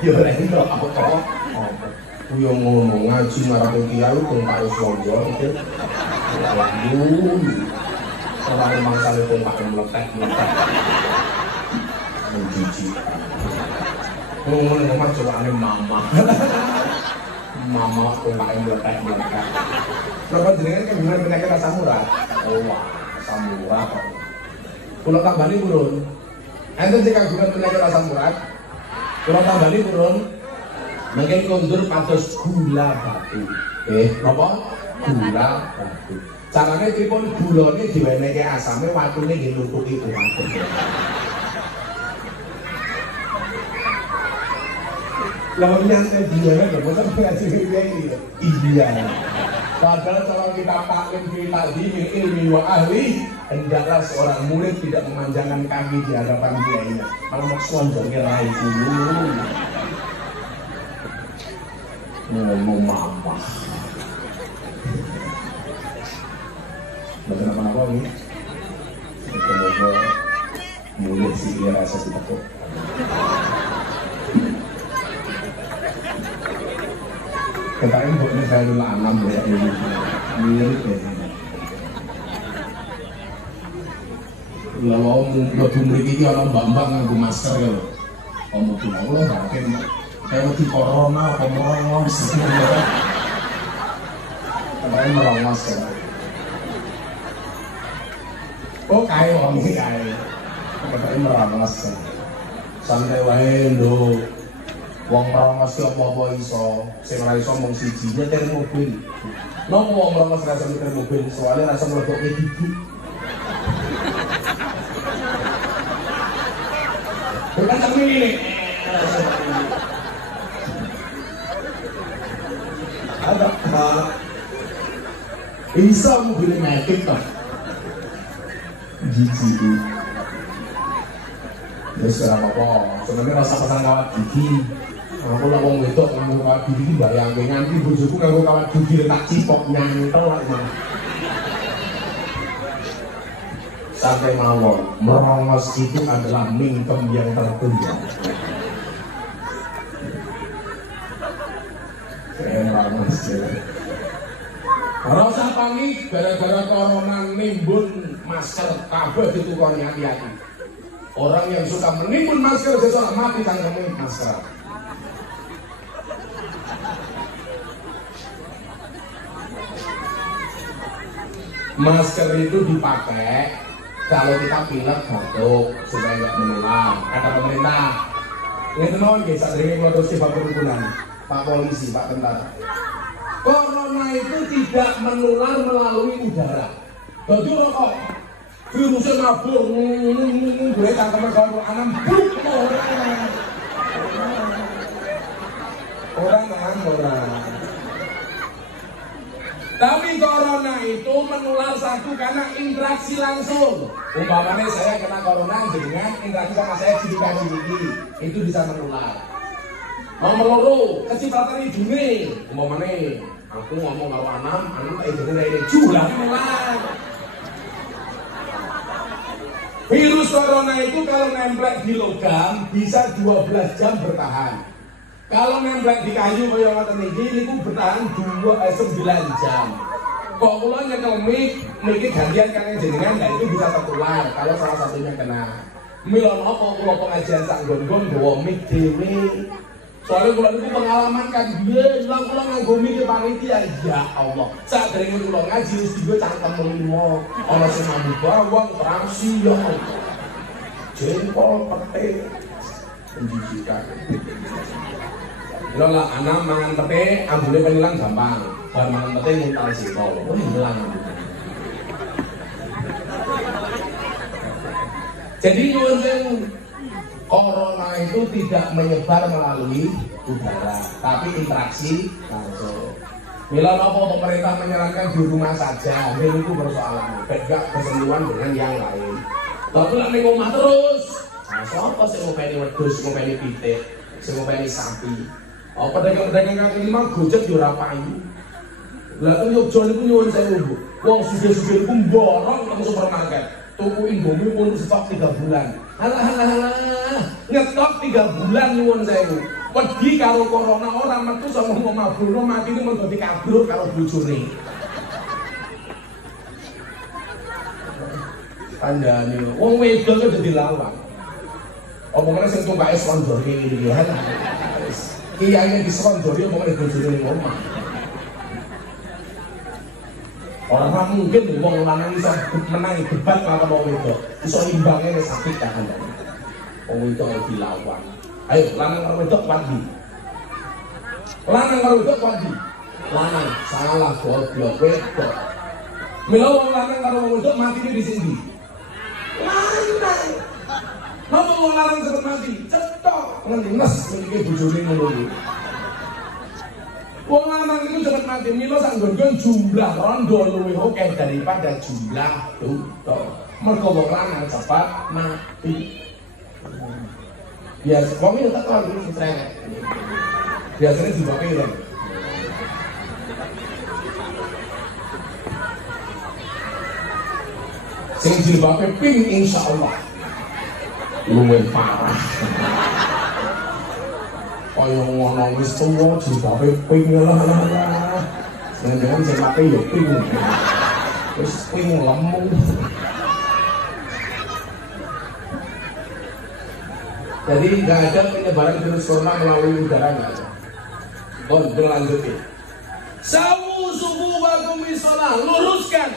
Ya ora iki kok apa-apa. Yo ngono ngaji marang kiai kok karo sojo iki. Ora mangsane kok tak meletek. Menjiji. Ngono omah cobane mama. Mama kok tak meletek. Napa jenengan kan bener penyakit asam urat? Oh wah, asam urat. Kula tambani purun. Enten sing kagungan penyakit asam urat. Kula tambani purun. Mungkin kondur pados gula batu. Napa? Gula batu. Carane pripun gulane diwenehke asame watune nggih nutuki urat. Lawan yang dia kan bosan ngaji ini. Iya. Padahal kalau kita taklim kita dini ilmi wa ahli, hendaklah seorang murid tidak memanjangkan kaki di hadapan kiainya. Kalau mau sonjongnya raih dulu. Ngomong mama. Baca apa-apa ini? Semoga murid sih dia rasa tidak kok. Kemarin buatnya saya dulu anam ya ini mirip ya. Lalu mau memiliki orang bambang nganggo masker ya loh. Kamu tuh Allah bahkan kayak di corona, kamu merongos. Kemarin merongos ya. Oh kayak orang ini kayak, kemarin merongos. Santai wae do. Wong merongos ki apa-apa iso, sing ora iso mung siji nyetir mobil. Napa wong merongos ra iso nyetir mobil, soalnya ra iso mlebokke gigi. Bukan cermin ini. Ada bisa mobil metik toh. Gigi. Terus apa-apa, sebenarnya rasa pasang kawat gigi. Aku lah wong wedok nganggo kawat gigi bayangke nganti bojoku nganggo kawat gigi tak cipok nyantol lah. Sampai mawon, merongos itu adalah mingkem yang tertunda. Merongos ya. Rasa pangit gara-gara corona nimbun masker kabeh ditukoni hati-hati. Orang yang suka menimbun masker besok mati kangkeme masker. Masker itu dipakai kalau kita pilek batuk supaya nggak menular. Kata pemerintah, ini non guys, adanya produksi kerukunan, Pak Polisi, Pak Tentara. Corona itu tidak menular melalui udara. Jadi rokok, virusnya nabur, gue tangkapnya kalau anam buruk orang. Tapi corona itu menular satu karena interaksi langsung. Umpamanya saya kena corona dengan interaksi sama saya cidikan gigi, itu bisa menular. Nomor loro, kecipratan hidungnya. Umpamanya aku ngomong karo anam hidungnya ini julah menular. Virus corona itu kalau nempel di logam bisa 12 jam bertahan. Kalau nempel di kayu kaya ngoten iki niku bertahan 9 jam. Kok kula nyekel mic gantian kalian jenengan, nah itu bisa tertular kalau salah satunya kena. Mila napa kula pengajian sak nggon-nggon gawa mic dhewe. Soalnya kula niku pengalaman kan biyen kula nganggo mic panitia, ya Allah. Sadurunge kula ngaji wis digo cangkem limo. Ana sing mambu bawang, terasi ya Allah. Jempol pete pendidikan. Lola anak mangan pete, ambune penilang gampang. Bar mangan pete muntal sipol. Oh hilang. Jadi nyuwun corona itu tidak menyebar melalui udara, tapi interaksi langsung. Mila napa pemerintah menyarankan di rumah saja, itu persoalan. Tidak bersentuhan dengan yang lain. Tapi lek ning omah terus, sapa sing ngopeni wedhus, ngopeni pitik, sing ngopeni sapi. Pedagang-pedagang kaki lima gojek yo ora payu. Lah teng Yogyakarta niku nyuwun sewu. Wong sugih-sugih niku mborong nang supermarket. Tuku Indomie pun stok 3 bulan. Halah, nyetok 3 bulan nyuwun sewu. Wedi karo corona ora metu sama omah Bruno mati niku mergo dikabruk karo bojone. Kandhane wong wedok kok dadi lawang. Apa meneh sing tumpake slondor iki ya. Kiainya di Serondori mau ada bojone ning omah. Orang mungkin wong lanang iso menang debat karo wong wedok. Iso imbangnya wis sakit kan. Wong wedok dilawan. Ayo lanang karo wedok pandi. Lanang karo wedok pandi. Lanang salah goblok wedok. Mila wong lanang karo wong wedok matine di sini. Lanang. Napa wong lanang cepet mati? Cetok ngenes iki bojone ngono iki. Wong lanang itu cepet mati, mila sak nggon jumlah rondo luwih akeh daripada jumlah duta. Mergo wong lanang cepat mati. Biasa wong iki tak tahu iki srene. Biasanya dibawa ireng. Sing jilbabe pink insyaallah luwih parah. Kaya ngono wis tuwa jilbabe pink lah. Jangan sing mate yo pink. Wis pink lemu. Jadi nggak ada penyebaran virus corona melalui udara, nggak ada. Berlanjutin. Sawu suku bakum misolah, luruskan.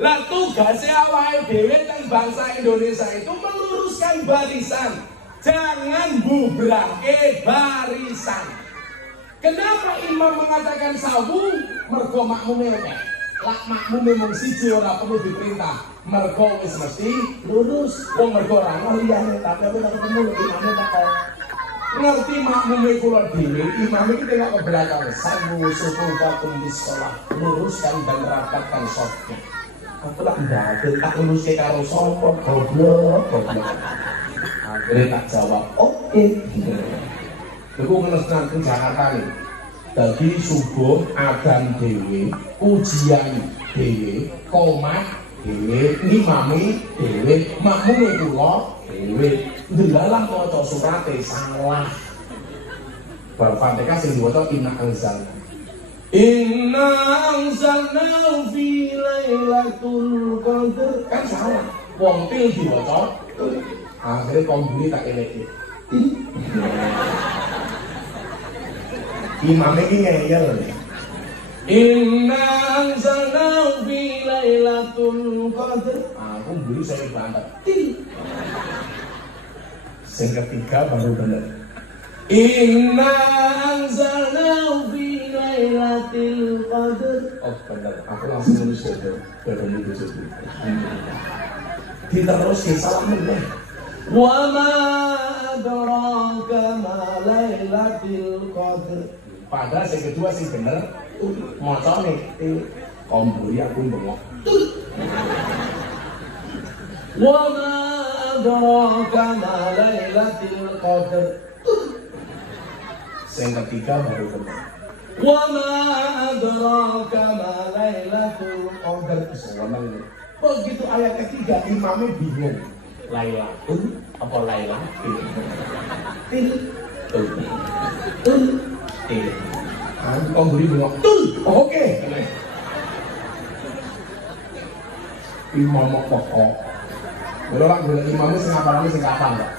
Lah tugasnya awake dhewe teng bangsa Indonesia itu meluruskan barisan. Jangan bubrake barisan. Kenapa imam mengatakan sawu? Mergo makmume akeh. Lak makmum memang siji ora perlu diperintah. Mergo wis mesti lurus. Wong mergo ora ono liyane, tapi aku tak ketemu imame tak kok. Ngerti makmume kula dhewe, imame iki tengok ke belakang. Sabu sufufakum bis shalah. Luruskan dan rapatkan shafnya. Aku tak ndadel tak luruske karo sapa goblok. Akhirnya tak jawab, oke. Iku ngelesnan ke Jakarta nih. Dadi subuh adzan dhewe, ujian dhewe, komat dhewe, imame dhewe, makmume kula dhewe. Ndelalah maca surate salah. Bar Fatihah sing diwaca inna anzalna. Inna anzalna fi lailatul qadar. Kan salah. Wong pil diwaca. Akhirnya komburi tak eleki. Imamnya ini ngeyel. Inna anzalna fi lailatul qadar. Aku beli saya banget. Yang ketiga baru benar. Inna anzalna fi lailatul qadar. Oh benar. Aku langsung nulis itu. Baru nulis itu. Diterus salah meneh. Wa ma adraka ma lailatul qadar. Padahal yang kedua sih bener. Mocone komburi aku bengok. Wa ma adraka ma lailatul qadar. Yang ketiga baru bener. Wa ma adraka ma lailatul qadar. Begitu ayat ketiga imamnya bingung. Lailatul apa lailatul? Kau beri bengok. Oke. Imam pokok. Orang bilang imamnya sengapalannya singkatan Pak.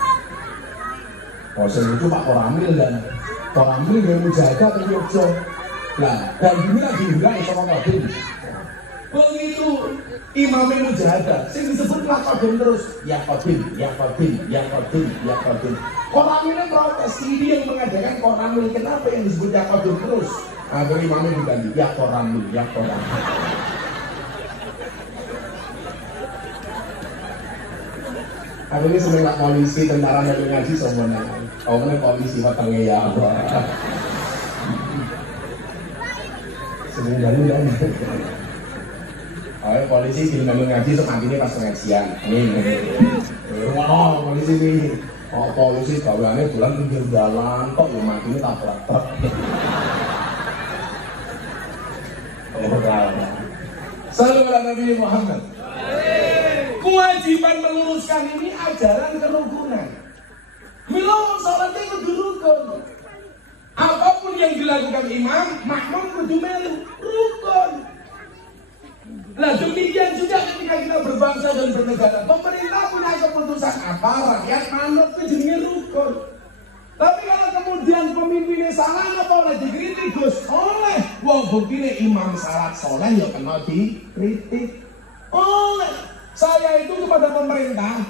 Oh lucu Pak Koramil dan Koramil yang menjaga ke Yogyo. Nah dan ini lagi hilang sama kabin. Begitu imamnya mujahadah, sing disebut lakabin terus ya kabin, ya kabin, ya kabin, ya kabin. Koramilnya protes, ini yang mengadakan koramil. Kenapa yang disebut ya kabin terus? Agar imamnya diganti ya koramil, ya koramil. Akhirnya semenjak polisi, tentara dari ngaji semuanya. Oh ini polisi matangnya ya apa? Sebenarnya dan oh, polisi di ngaji sepantinya pas pengajian. Wah, polisi ini. Oh, polisi gaweane bulan pinggir jalan, kok ya matinya tabrak truk. Oh, kalah. Sallallahu alaihi Muhammad. Kewajiban meluruskan ini ajaran kerukunan. Mila salatnya kudu rukun. Apapun yang dilakukan imam, makmum kudu melu rukun. Nah demikian juga ketika kita berbangsa dan bernegara, pemerintah punya keputusan apa, rakyat manut ke jenenge rukun. Tapi kalau kemudian pemimpinnya salah apa oleh dikritik, Gus? Oleh. Wah buktinya imam salat soleh ya kena dikritik. Oleh. Saya itu kepada pemerintah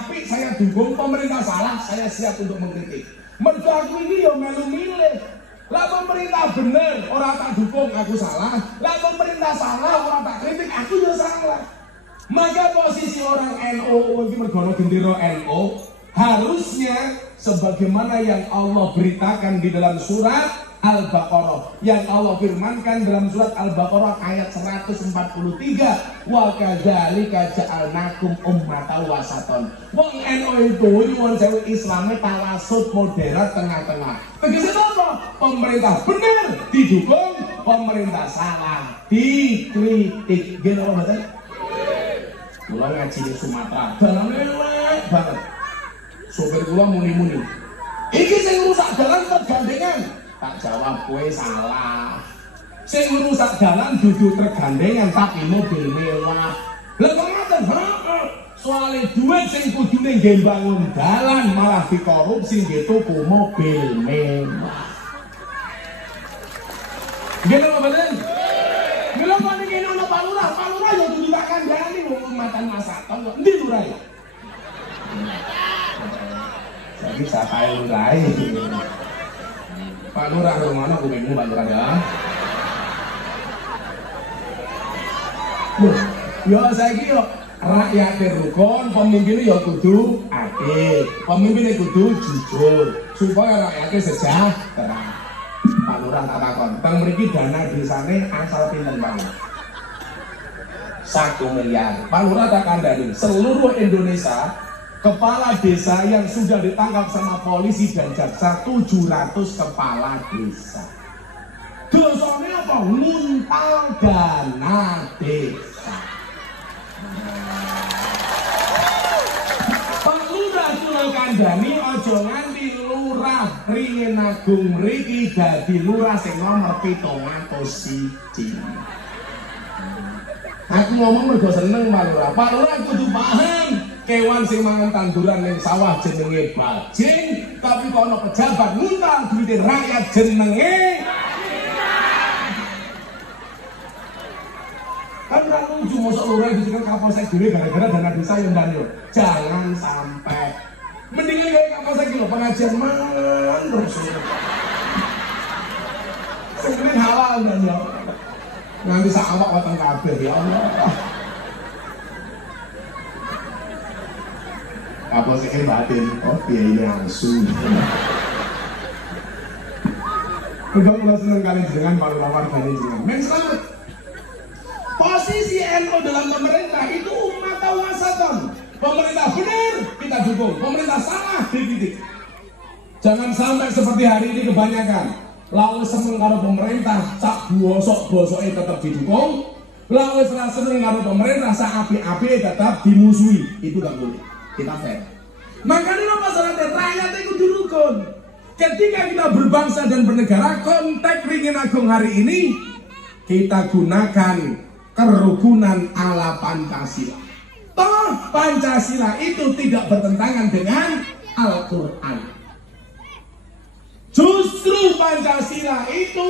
apik saya dukung, pemerintah salah saya siap untuk mengkritik. Mergo aku ini ya melu milih. Lah pemerintah bener, orang tak dukung aku salah. Lah pemerintah salah, orang tak kritik aku ya salah. Maka posisi orang NU, ini mergono gendera NU, harusnya sebagaimana yang Allah beritakan di dalam surat Al-Baqarah, yang Allah firmankan dalam surat Al-Baqarah ayat 143, wa kadzalika ja'alnakum ummatan wasaton. Wong NU itu nyuwun sewu Islamnya tawasud moderat tengah-tengah. Tegese apa? Pemerintah benar didukung, pemerintah salah dikritik. Gini apa betul? Kula ngaji di Sumatera, dalam elek banget. Sopir kula muni-muni. Iki sing rusak jalan tergandengan. Tak jawab kue salah. Sing rusak jalan duduk tergandengan tapi mobil mewah. Lah kematen, soalnya duit sing kudune nggih bangun dalan malah dikorupsi nggih tuku mobil mewah. Gini apa bener? Mila kok niki ono Pak Lurah yo kudu tak kandhani wong umatan masaton kok. Endi lurah ya? Jadi saya lurah. Pak Lurah rumahnya kumengmu Pak Lurah ya. Loh, ya saiki yo rakyat rukun, pemimpinnya ya kudu adil, pemimpinnya kudu jujur supaya rakyatnya sejahtera. Pak Lurah tak takon, teng mriki dana desane asal pinten Pak? 1 miliar. Pak Lurah tak kandani, seluruh Indonesia kepala desa yang sudah ditangkap sama polisi dan jaksa 700 kepala desa. Dosane apa? Nguntal dana desa. Pak Lurah kula kandhani aja nganti lurah ringin agung mriki dadi lurah sing nomor 701. Aku ngomong mergo seneng Pak Lurah. Pak Lurah kudu paham kewan sing mangan tanduran ning sawah jenenge bajing, tapi kok ana pejabat nguntal duit rakyat jenenge kan ra lucu mosok lurah dicekel kapolsek dhewe gara-gara dana desa yang danyo. Jangan sampai. Mendingan gawe kapolsek lho pengajian mangan terus. Sing halal danyo. Nanti sak awak weteng kabeh ya Allah. Kapolsek batin, oh biaya langsung. Udah mulai seneng kali dengan Pak Lurah wargane jenengan. Men selamat. Posisi NU dalam pemerintah itu umat wasatun. Pemerintah benar kita dukung, pemerintah salah dikritik. Jangan sampai seperti hari ini kebanyakan. Lalu seneng karo pemerintah, sak bosok-bosoke tetap didukung. Lalu seneng karo pemerintah, sak api-api tetap dimusuhi. Itu gak boleh. Kita fair. Makanya masyarakat rakyat itu dirukun. Ketika kita berbangsa dan bernegara, konteks Ringin Agung hari ini kita gunakan kerukunan ala Pancasila. Toh Pancasila itu tidak bertentangan dengan Al-Quran. Justru Pancasila itu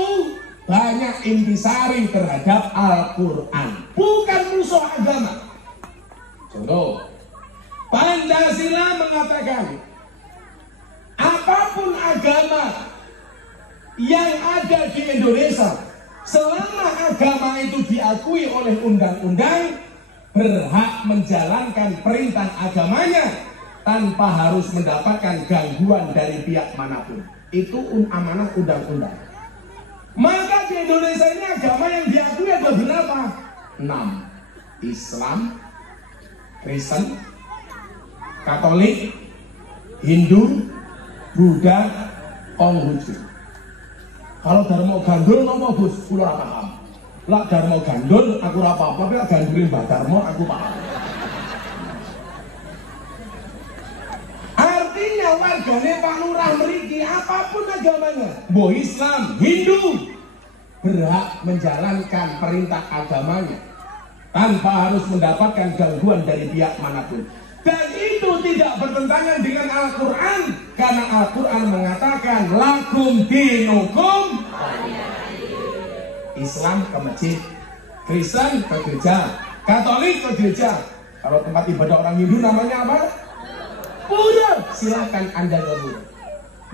banyak intisari terhadap Al-Quran, bukan musuh agama. Contoh, Pancasila mengatakan apapun agama yang ada di Indonesia, selama agama itu diakui oleh undang-undang, berhak menjalankan perintah agamanya tanpa harus mendapatkan gangguan dari pihak manapun. Itu amanah undang-undang. Maka di Indonesia ini agama yang diakui ada berapa? 6. Islam, Kristen, Katolik, Hindu, Buddha, Konghucu. Kalau Dharma gandul nopo Gus, kula ora paham. Lah Dharma gandul aku ora apa-apa, tapi gandulin Mbah Dharma aku paham. Artinya wargane Pak Lurah mriki apapun agamanya, mau Islam, Hindu, berhak menjalankan perintah agamanya tanpa harus mendapatkan gangguan dari pihak manapun. Dan itu tidak bertentangan dengan Al-Quran, karena Al-Quran mengatakan lakum dinukum. Islam ke masjid, Kristen ke gereja, Katolik ke gereja. Kalau tempat ibadah orang Hindu namanya apa? Pura. Silahkan Anda gabung.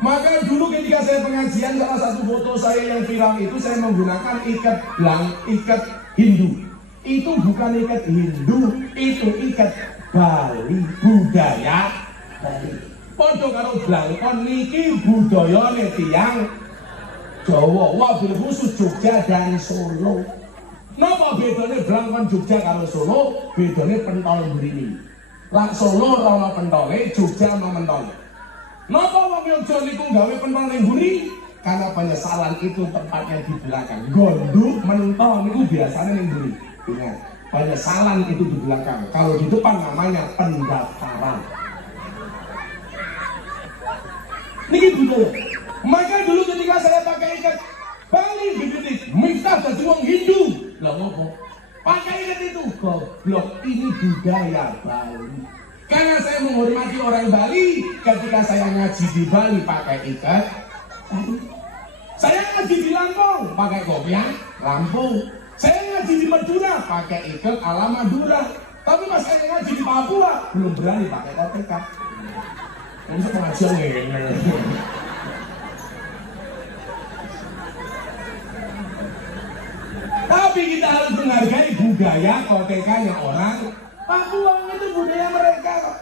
Maka dulu ketika saya pengajian, salah satu foto saya yang viral itu saya menggunakan ikat Hindu. Itu bukan ikat Hindu, itu ikat Bali, budaya Bali. Padha karo blangkon niki budayane tiyang Jawa, wabil khusus Jogja dan Solo. Napa bedane blangkon Jogja karo Solo? Bedane pentol mriki. Lah Solo ora ana pentole, Jogja ana pentole. Napa wong Jogja niku gawe pentol ning mburi? Karena penyesalan itu tempatnya di belakang. Gonduk mentol niku biasanya ning mburi. Ingat, penyesalan itu di belakang. Kalau di depan namanya pendaftaran. Niki budaya. Maka dulu ketika saya pakai ikat Bali dididik, Miftah dadi wong Hindu. Lah ngopo? Pakai ikat itu goblok, ini budaya Bali. Karena saya menghormati orang Bali, ketika saya ngaji di Bali pakai ikat Bali. Saya ngaji di Lampung pakai kopiah Lampung. Saya ngaji di Madura pakai ikat ala Madura. Tapi pas saya ngaji di Papua belum berani pakai KTK. Untuk pengajian ngene. Tapi Tapi kita harus menghargai budaya kotekanya orang Papua. Itu budaya mereka kok.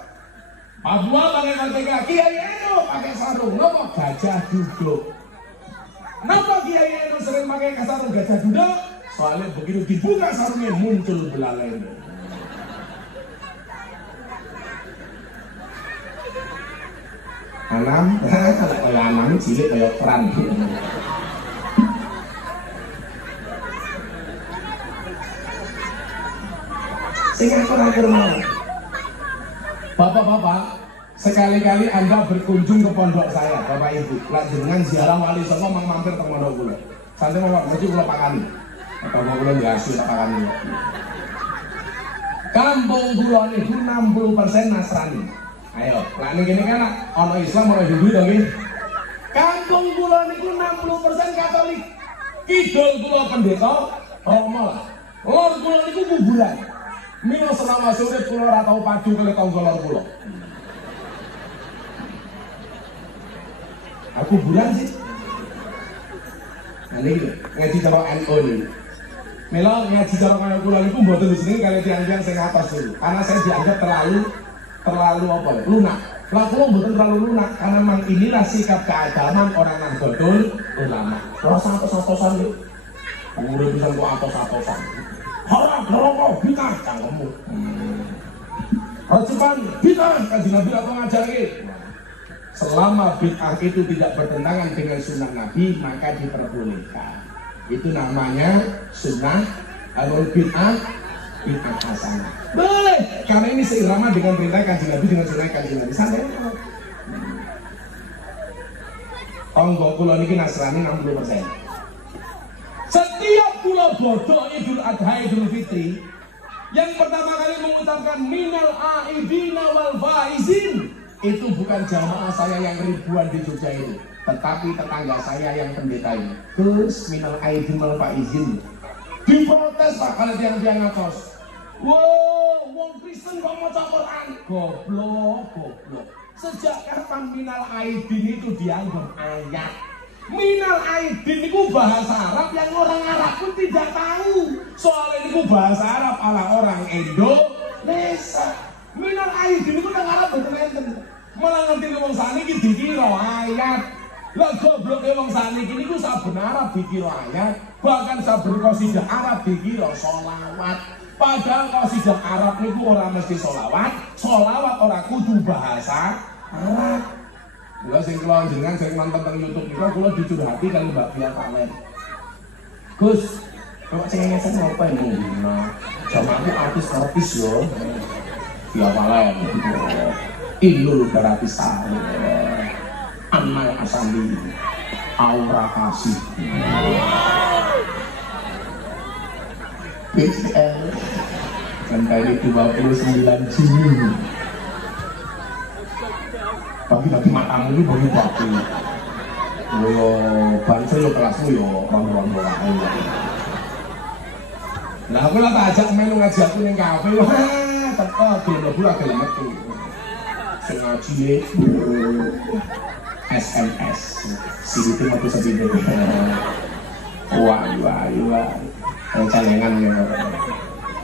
Papua pakai koteka, Kiai Eno pakai sarung, nopo gajah duduk. Kenapa Kiai Eno sering pakai sarung gajah duduk? Soalnya begitu dibuka sarungnya muncul belalai. Anam, kalau anam cilik kayak keran. Sehingga akur-akur mau. Bapak-bapak, sekali-kali Anda berkunjung ke pondok saya, Bapak Ibu. Dengan ziarah wali songo mampir ke pondok kula. Santai mau mesti kula pakani. Atau kula diasu tak pakani. Kampung kula niku 60% Nasrani. Ayo, lah ini kan ono Islam ono Hindu to nggih. Kampung kula niku 60% Katolik. Kidul kula pendeta Romo lah. Lor kula niku kuburan. Mino selama sore kula ora tau padu kali tangga lor kula. Aku kuburan sih. Nah ini ngaji cara NU ini. Melo ngaji cara kaya kula niku mboten jenenge kali tiang-tiang sing atas dulu. Karena saya dianggap terlalu apa ya? Lunak. Lah kula mboten terlalu lunak karena memang inilah sikap keagamaan orang Nahdlatul Ulama. Ora satos-satosan iki. Urip pisan kok atos-atosan. Haram rokok bid'ah cangkemmu. Rajukan bid'ah kanjeng Nabi apa ngajarke? Selama bid'ah itu tidak bertentangan dengan sunnah Nabi maka diperbolehkan. Itu namanya sunnah atau bid'ah hasanah. Boleh, karena ini seirama dengan perintah kanjeng Nabi dengan sunnah kanjeng Nabi. Santai. Tonggo kula niki Nasrani 60%. Setiap pulau bodoh Idul Adha Idul Fitri yang pertama kali mengucapkan minal aidina wal faizin itu bukan jamaah saya yang ribuan di Jogja itu, tetapi tetangga saya yang pendeta ini. Terus minal aidin wal faizin diprotes Pak kalau tiang-tiang ngatos. Wow, wong Kristen kok mau Quran? Goblok. Sejak kapan minal aidin itu dianggap ayat? Minal aidin itu bahasa Arab yang orang Arab pun tidak tahu. Soalnya itu bahasa Arab ala orang Indonesia. Minal aidin itu orang Arab betul-betul. Malah ngerti wong saniki dikira ayat. Lah goblok wong saniki niku saben Arab dikira ayat, bahkan saben qasidah Arab dikira sholawat. Padahal qasidah Arab niku ora mesti sholawat. Sholawat ora kudu bahasa Arab. Kula sing kula jenengan sing nonton teng YouTube niku kula dicurhati kali Mbak Fia Palen. Gus, kok cengeng-cengeng apa ini? Jamaahku artis yo. Fia Palen. Ilul Baratisari. Anmai Asandi. Aura Kasih. BCL. Dan kali 29 Juni. Tapi matamu itu baru waktu. Yo bangsa yo kelasmu yo rondo-rondo ae. Lah aku lah tak ajak melu ngaji aku ning kafe. Wah, teko dhewe ora gelem metu. Sing ngaji SMS. Sing itu metu sepinde. Wah. Celengan ya.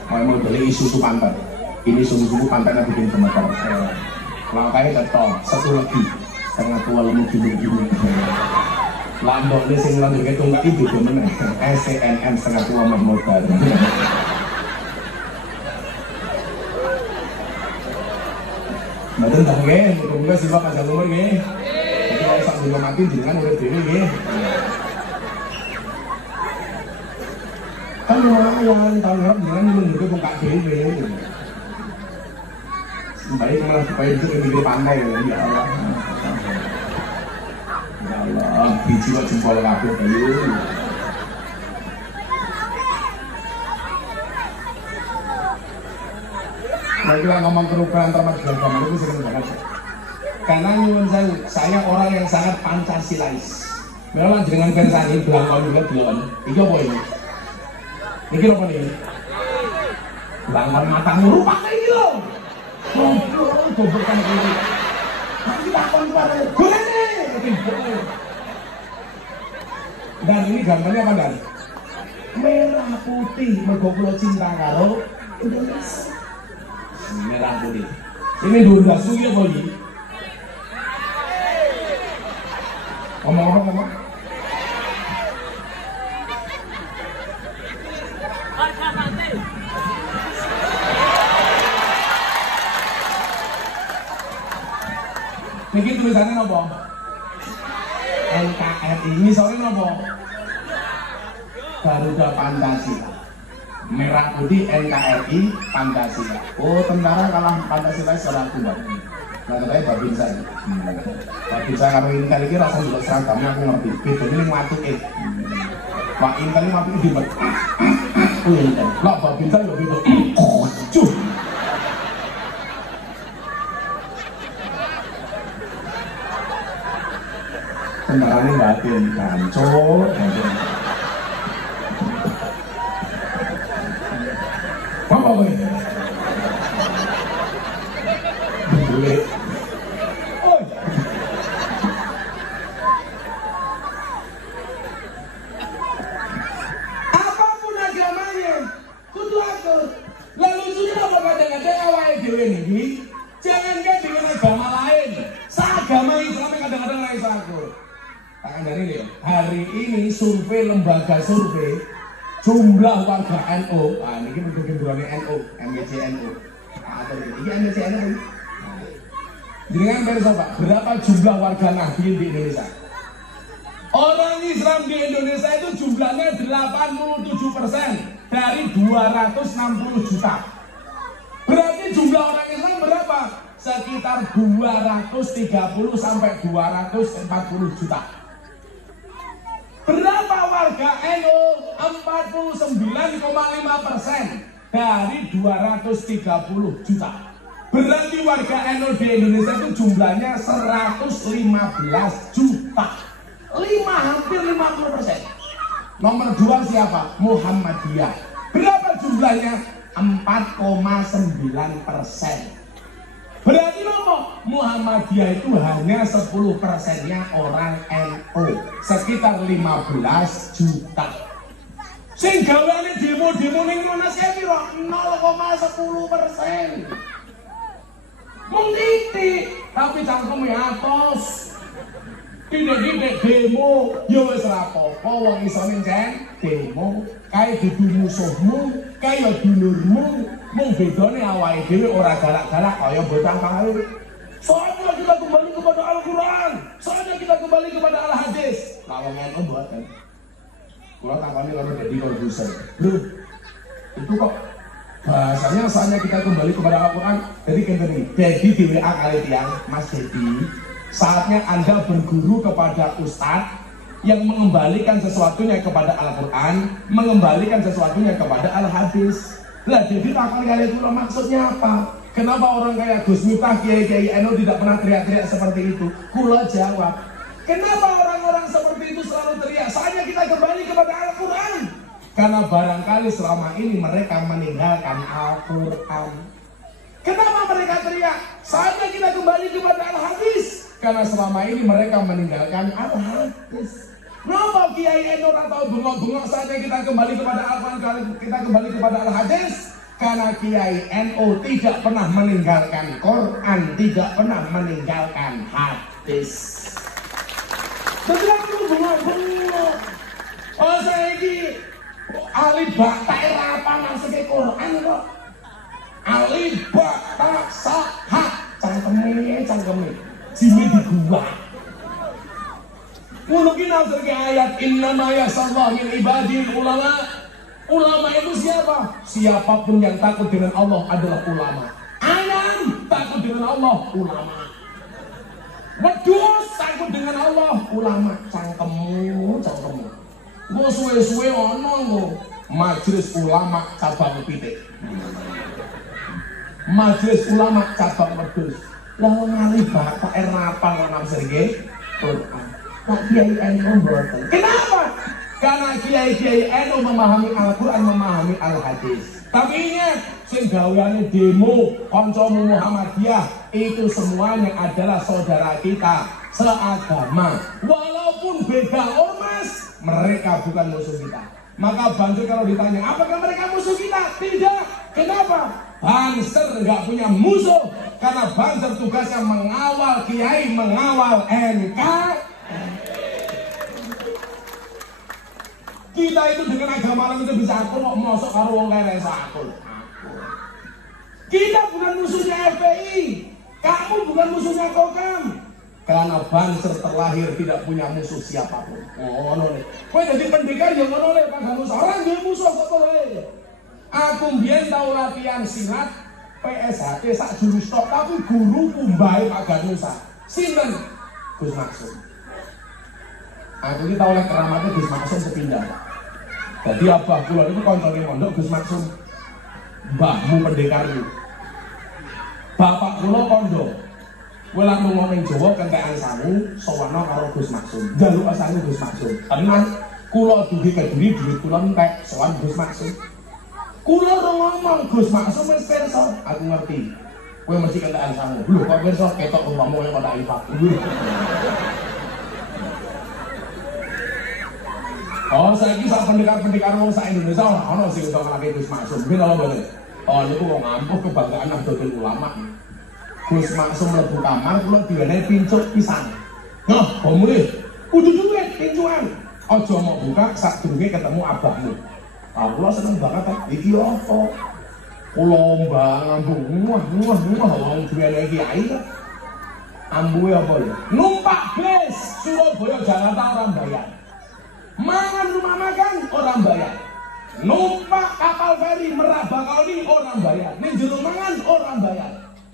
Mau beli susu pantai. Ini susu pantai bikin gemeter. Makanya tetap satu lagi setengah tua lemu gini. Lambok ini sing lanjut ke tunggak itu gimana? SCNM setengah tua modal. Betul tak nggih? Muga-muga sih Pak panjang umur nggih. Jadi kalau sambil mati jenengan urip dhewe nggih. Kan lumayan tahun ngarep jenengan menunggu tunggak dhewe. Baik malah supaya itu di pantai ya Allah. Ya Allah, biji kok jempol kabeh ayo. Nah, kita ngomong perubahan terhadap agama itu sering banget. Karena nyuwun saya orang yang sangat Pancasilais. Memang dengan pensani belangkon juga belon. Iki apa ini? Iki apa ini? Belangkon matamu rupanya ini loh. Goblok-goblok ini. Nanti takon kepada golene. Dan ini gambarnya apa Dan? merah putih mergo kula cinta karo Indonesia. Merah putih. Ini dua sugi apa iki? Ngomong. Niki tulisannya apa? NKRI. Ini soalnya apa? Garuda Pancasila. Merah putih NKRI Pancasila. Oh, tentara kalah Pancasila secara kuat. Nah, katanya babin saya. Babin saya kalau ini kali ini rasa juga seragamnya aku ngerti. Beda ini ngatuin. Pak ini kali ngatuin di bawah. Lah, babin saya lebih beda. Cuh. Tentaranya batin kancol. Apa ini? Boleh. Oh. Apapun agamanya, kudu atur. Lalu sudah apa kadang-kadang awalnya dewe ini, jangankan dengan agama lain, seagama Islam yang kadang-kadang lain akur. Takkan dari ini, hari ini survei lembaga survei jumlah warga NU, ini mungkin bukannya NU, MBCNU, atau ini MBCNU. Dengan berapa? Berapa jumlah warga Nahdien di Indonesia? Orang Islam di Indonesia itu jumlahnya 87% dari 260 juta. Berarti jumlah orang Islam berapa? Sekitar 230 sampai 240 juta. Berapa warga NU? 49,5% dari 230 juta. Berarti warga NU di Indonesia itu jumlahnya 115 juta. Hampir 50%. Nomor 2 siapa? Muhammadiyah. Berapa jumlahnya? 4,9%. Berarti nopo? Muhammadiyah itu hanya 10%-nya orang NU, sekitar 15 juta. Sing gaweane demo-demo ning Monas kae piro? 0,10%. Mung titik, tapi cangkeme atos. Tidak demo, ya wis ora apa-apa wong iso ncen demo, kae dudu musuhmu, kaya dulurmu, mung bedane awake dhewe ora galak-galak kaya bocah kae. Soalnya kita kembali kepada Al-Quran, soalnya kita kembali kepada Al-Hadis. Kalau NU buatan, kalau takutnya kalau jadi produser, bro, itu kok bahasanya soalnya kita kembali kepada Al-Quran. Jadi gini, jadi di WA kali tiang, Mas Dedi, saatnya Anda berguru kepada Ustadz yang mengembalikan sesuatunya kepada Al-Quran, mengembalikan sesuatunya kepada Al-Hadis. Lah jadi takut kali itu maksudnya apa? Kenapa orang kayak Gus Miftah, Kiai NU tidak pernah teriak-teriak seperti itu? Kula jawab, kenapa orang-orang seperti itu selalu teriak? Saatnya kita kembali kepada Al-Quran. Karena barangkali selama ini mereka meninggalkan Al-Quran. Kenapa mereka teriak? Saatnya kita kembali kepada Al-Hadis. Karena selama ini mereka meninggalkan Al-Hadis. Kenapa Kiai NU atau bengok-bengok saatnya kita kembali kepada Al-Quran, kita kembali kepada Al-Hadis? Karena Kiai NU tidak pernah meninggalkan Quran, tidak pernah meninggalkan hadis. Betul itu bengok-bengok. Oh saya ini ahli bakta apa maksudnya Quran kok? Ahli bakta sahah cangkeme. Jimi di gua. Mungkin nafsir ayat innama yasallahu min ibadil ulama. Ulama itu siapa? Siapapun yang takut dengan Allah adalah ulama. Anam takut dengan Allah, ulama. Wedus takut dengan Allah, ulama. Cangkemu. Gue suwe-suwe ono lo. Majelis ulama cabang pitik. Majelis ulama cabang wedus. Lalu ngali bapak rapal nafsir Quran. Tak Kiai NU mboten. Kenapa? Karena Kiai NU memahami Al-Quran, memahami Al-Hadis. Tapi ingat, sing gaweane demo kancamu Muhammadiyah itu semuanya adalah saudara kita seagama. Walaupun beda ormas, mereka bukan musuh kita. Maka Banser kalau ditanya, apakah mereka musuh kita? Tidak. Kenapa? Banser nggak punya musuh karena Banser tugasnya mengawal kiai, mengawal NK. Kita itu dengan agama itu bisa akur kok, mosok karo wong kaya akur. Kita bukan musuhnya FPI, kamu bukan musuhnya Kokam. Karena Banser terlahir tidak punya musuh siapapun. Oh, no. Kowe jadi pendekar yang ngono le, Pak Ganus. Orang dia musuh kok le. Aku mbiyen tau latihan silat PSHT sak jurus tok, tapi guru kumbahe Pak Ganusa. Sinten? Gus Maksum. Aku iki tau oleh keramatnya Gus Maksum sepindah. Jadi abah kula itu koncone mondok Gus Maksum. Mbahmu pendekar itu. Bapak kula kondo. Kowe lak lunga ning Jawa kentekan sangu sowana karo Gus Maksum. Njaluk sangu Gus Maksum. Tenang, kula dugi kediri duit kula entek sowan Gus Maksum. Kula ora ngomong Gus Maksum wis pirsa, aku ngerti. Kowe mesti kentekan sangu. Lho kok pirsa ketok umpama nek ora infak. Oh, saiki sak pendekar-pendekar wong sak Indonesia ora ono sing iso ngalahke Gus Maksum. Ben apa mboten? Oh, niku wong ampuh kebanggaan Nahdlatul Ulama. Gus Maksum mlebu kamar kula diwenehi pincuk pisan. Noh, bomule. Kudu duit pincukan. Aja mau buka sadurunge ketemu abahmu. Ah, kula seneng banget kan. Iki apa? Kula mbang ambung muah wong diwenehi kiai kan. Ambuhe apa ya? Numpak bis Surabaya Jakarta orang bayar. Mangan rumah makan orang bayar. Numpak kapal feri Merak Bakauni orang bayar. Ning jero mangan orang bayar.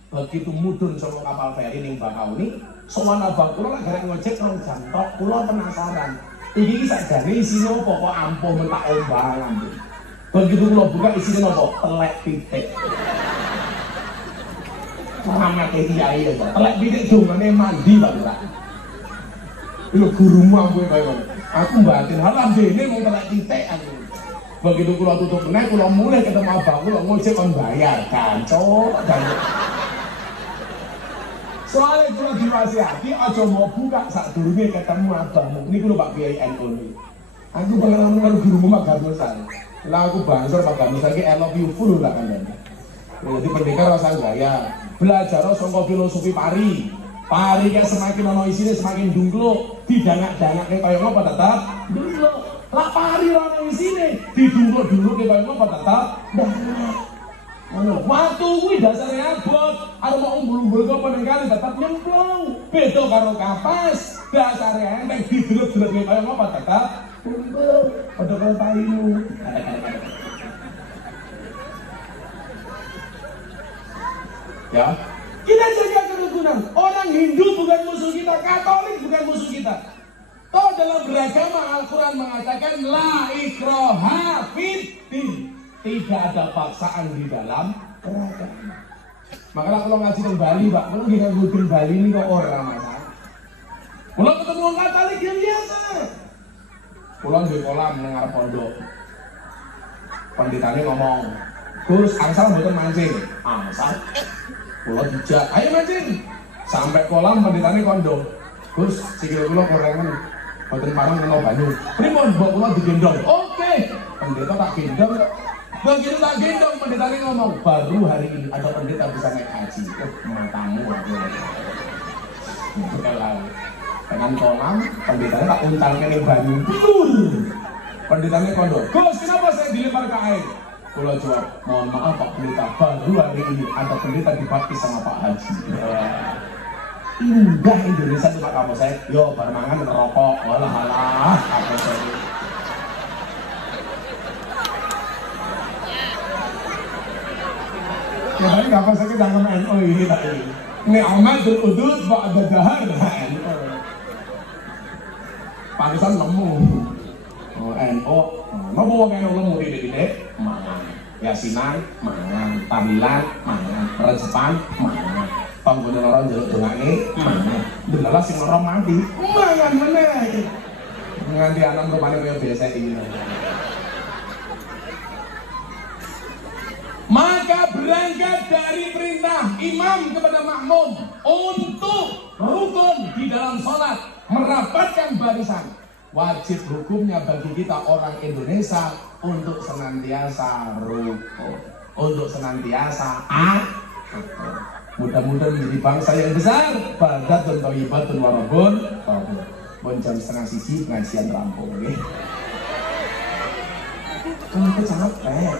Begitu mudun sama kapal feri ning Bakauni, sowan abang kula lak garek ngojek 2 jam tok, kula penasaran. Iki sakjane isine apa kok ampuh mentak ombang. Begitu kula buka isine apa? Telek pitik. Keramat kiai ya, telek pitik dongane mandi Pak Lurah. Lho gurumu ampuh kaya ngono. Aku mbatin haram dene mung telek pitik aku. Begitu kula tutup meneh kula mulih ketemu abang kula ngojek kon bayar, gancok. Soalnya kula diwasiati aja mau buka sadurunge ketemu abangmu. Niku lho Pak Kiai NU niku. Aku pengalaman karo gurumu Pak Ganusan. Lah aku Banser Pak Ganusan ki I love you full lah kandhane. Jadi pendekar rasa gaya. Belajar saka filosofi pari. Pari ya semakin ono isine semakin dungkluk, didangak-dangake kaya ngopo tetep dungkluk. Lah pari ora ono isine, didungkluk-dungkluke kaya ngopo tetep dangak. Waktu kuwi dasare abot, arep mau umbul-umbul kok ning kali tetep nyemplung. Beda karo kapas, dasare enteng didelep-delep kaya ngopo tetep umbul. Padha karo taimu. Ya, kita jaga kerukunan. Orang Hindu bukan musuh kita, Katolik bukan musuh kita. Toh dalam beragama Al-Quran mengatakan la ikraha fid-din. Tidak ada paksaan di dalam beragama. Makanya kalau ngaji di Bali, Pak, kalau kita ngikutin Bali ini kok orang masalah. Kalau ketemu orang Katolik ya biasa. Pulang di kolam mendengar pondok. Pendetanya ngomong, Gus, angsal mboten mancing. Angsal. Pulau dijak, ayo mancing. Sampai kolam pendetanya kondo. Gus, sikil kula korengan. Mboten parang kena banyu. Pripun mbok kula digendong. Oke. Pendeta tak gendong. Begitu tak gendong pendetanya ngomong, baru hari ini ada pendeta bisa naik haji. Matamu aku. Dengan kolam, pendetanya tak untangnya ning banyu. Pendetanya kondo. Gus, kenapa saya dilempar ke air? Kula jawab, mohon maaf Pak Pendeta, baru hari ini ada pendeta dibaptis sama Pak Haji. Indah Indonesia tuh Pak kamu saya. Yo, barmangan ngerokok, walah apa saya. Ya tapi kapan saya dalam NU ini tadi. Ini amat berudut ba'da dahar NU. Pantesan lemu. Oh, NU. Napa wong NU lemu titik-titik? Mangan. Yasinan, mangan. Tahlilan, mangan. Rejepan, mangan. Panggone lara njaluk dongane, mangan. Delalah sing lara mati, mangan meneh. Nganti anak rupane kaya biasa iki. Maka berangkat dari perintah imam kepada makmum untuk rukun di dalam sholat, merapatkan barisan. wajib hukumnya bagi kita orang Indonesia untuk senantiasa rukun, untuk senantiasa mudah-mudahan menjadi bangsa yang besar. Badatun thayyibatun warabun bon jam setengah sisi pengajian rampung. Aku capek.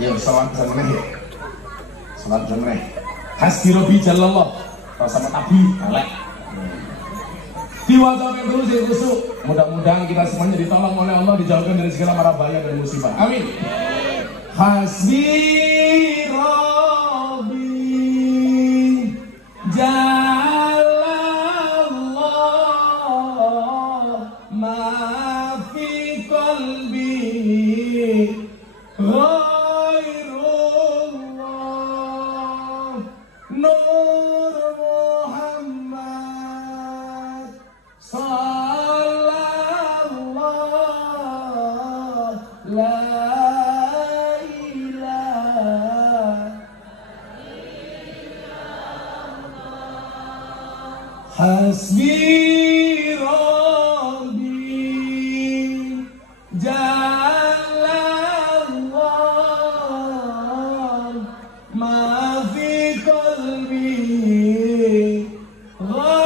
Ya salat sama nih. Salat sama nih. Hasbi Rabbi Jalallah. Sama tabi elek. Diwajibkan terus ya khusuk. Mudah-mudahan kita semuanya ditolong oleh Allah, dijauhkan dari segala mara bahaya dan musibah. Amin. Hasbi Rabbi Jalallah ma fi qalbi ghairullah Nur Muhammad sallallahu la Hasbi Rabbi Jalallah ma fi qalbi ghairullah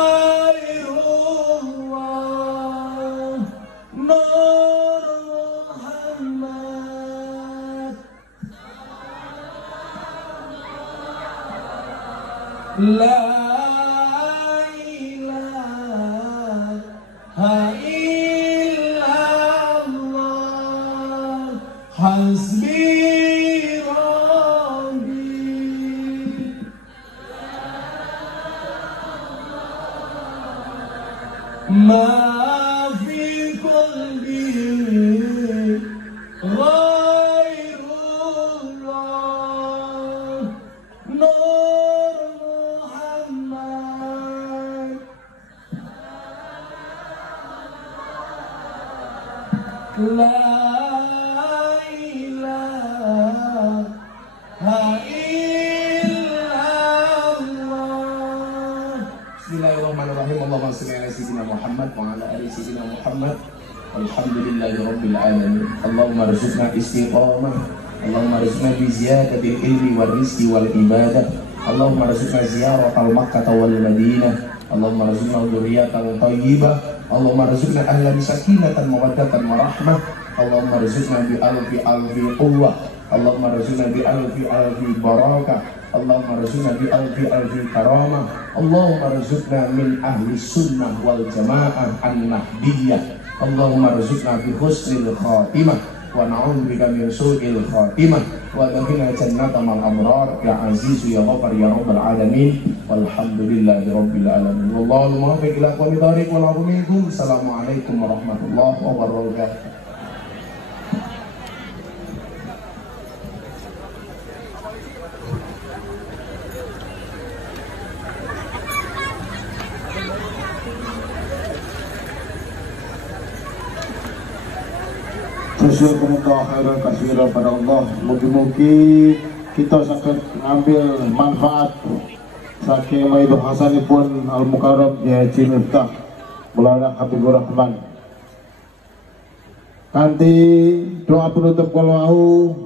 Nur Muhammad la Hasbi Rabbi ma fi qalbi ghairullah Nur Muhammad la Bismillahirrahmanirrahim. Allahumma shalli ala sayyidina Muhammad wa ala ali sayyidina Muhammad. Alhamdulillahirabbil alamin. Allahumma arzuqna istiqamah. Allahumma arzuqna bi ziyadatil ilmi wal rizqi wal ibadah. Allahumma arzuqna ziyaratal Makkah wal Madinah. Allahumma arzuqna dzurriyyatan thayyibah. Allahumma arzuqna ahlan sakinatan mawaddatan wa rahmah. Allahumma arzuqna bi alfi quwwah. Allahumma arzuqna bi alfi barakah. Allahumma arzuqna bi alfi karamah. Allahumma arzuqna min ahli sunnah wal jamaah an-nahdiyah. Allahumma arzuqna bi husnil khatimah wa na'udzubika min su'il khatimah wa adkhilna jannata mal abrar ya aziz ya ghafar ya rabbal alamin. Walhamdulillahi rabbil alamin. Wallahu muwaffiq ila aqwamit thariq wal 'afwu minkum. Assalamualaikum warahmatullahi wabarakatuh. Jazakumullah khairan katsiran pada Allah. Mugi-mugi kita sakit ngambil manfaat saking maido hasanipun Al Mukarram Kiai Haji Miftah Maulana Habibur Rahman. Kanthi doa penutup kalau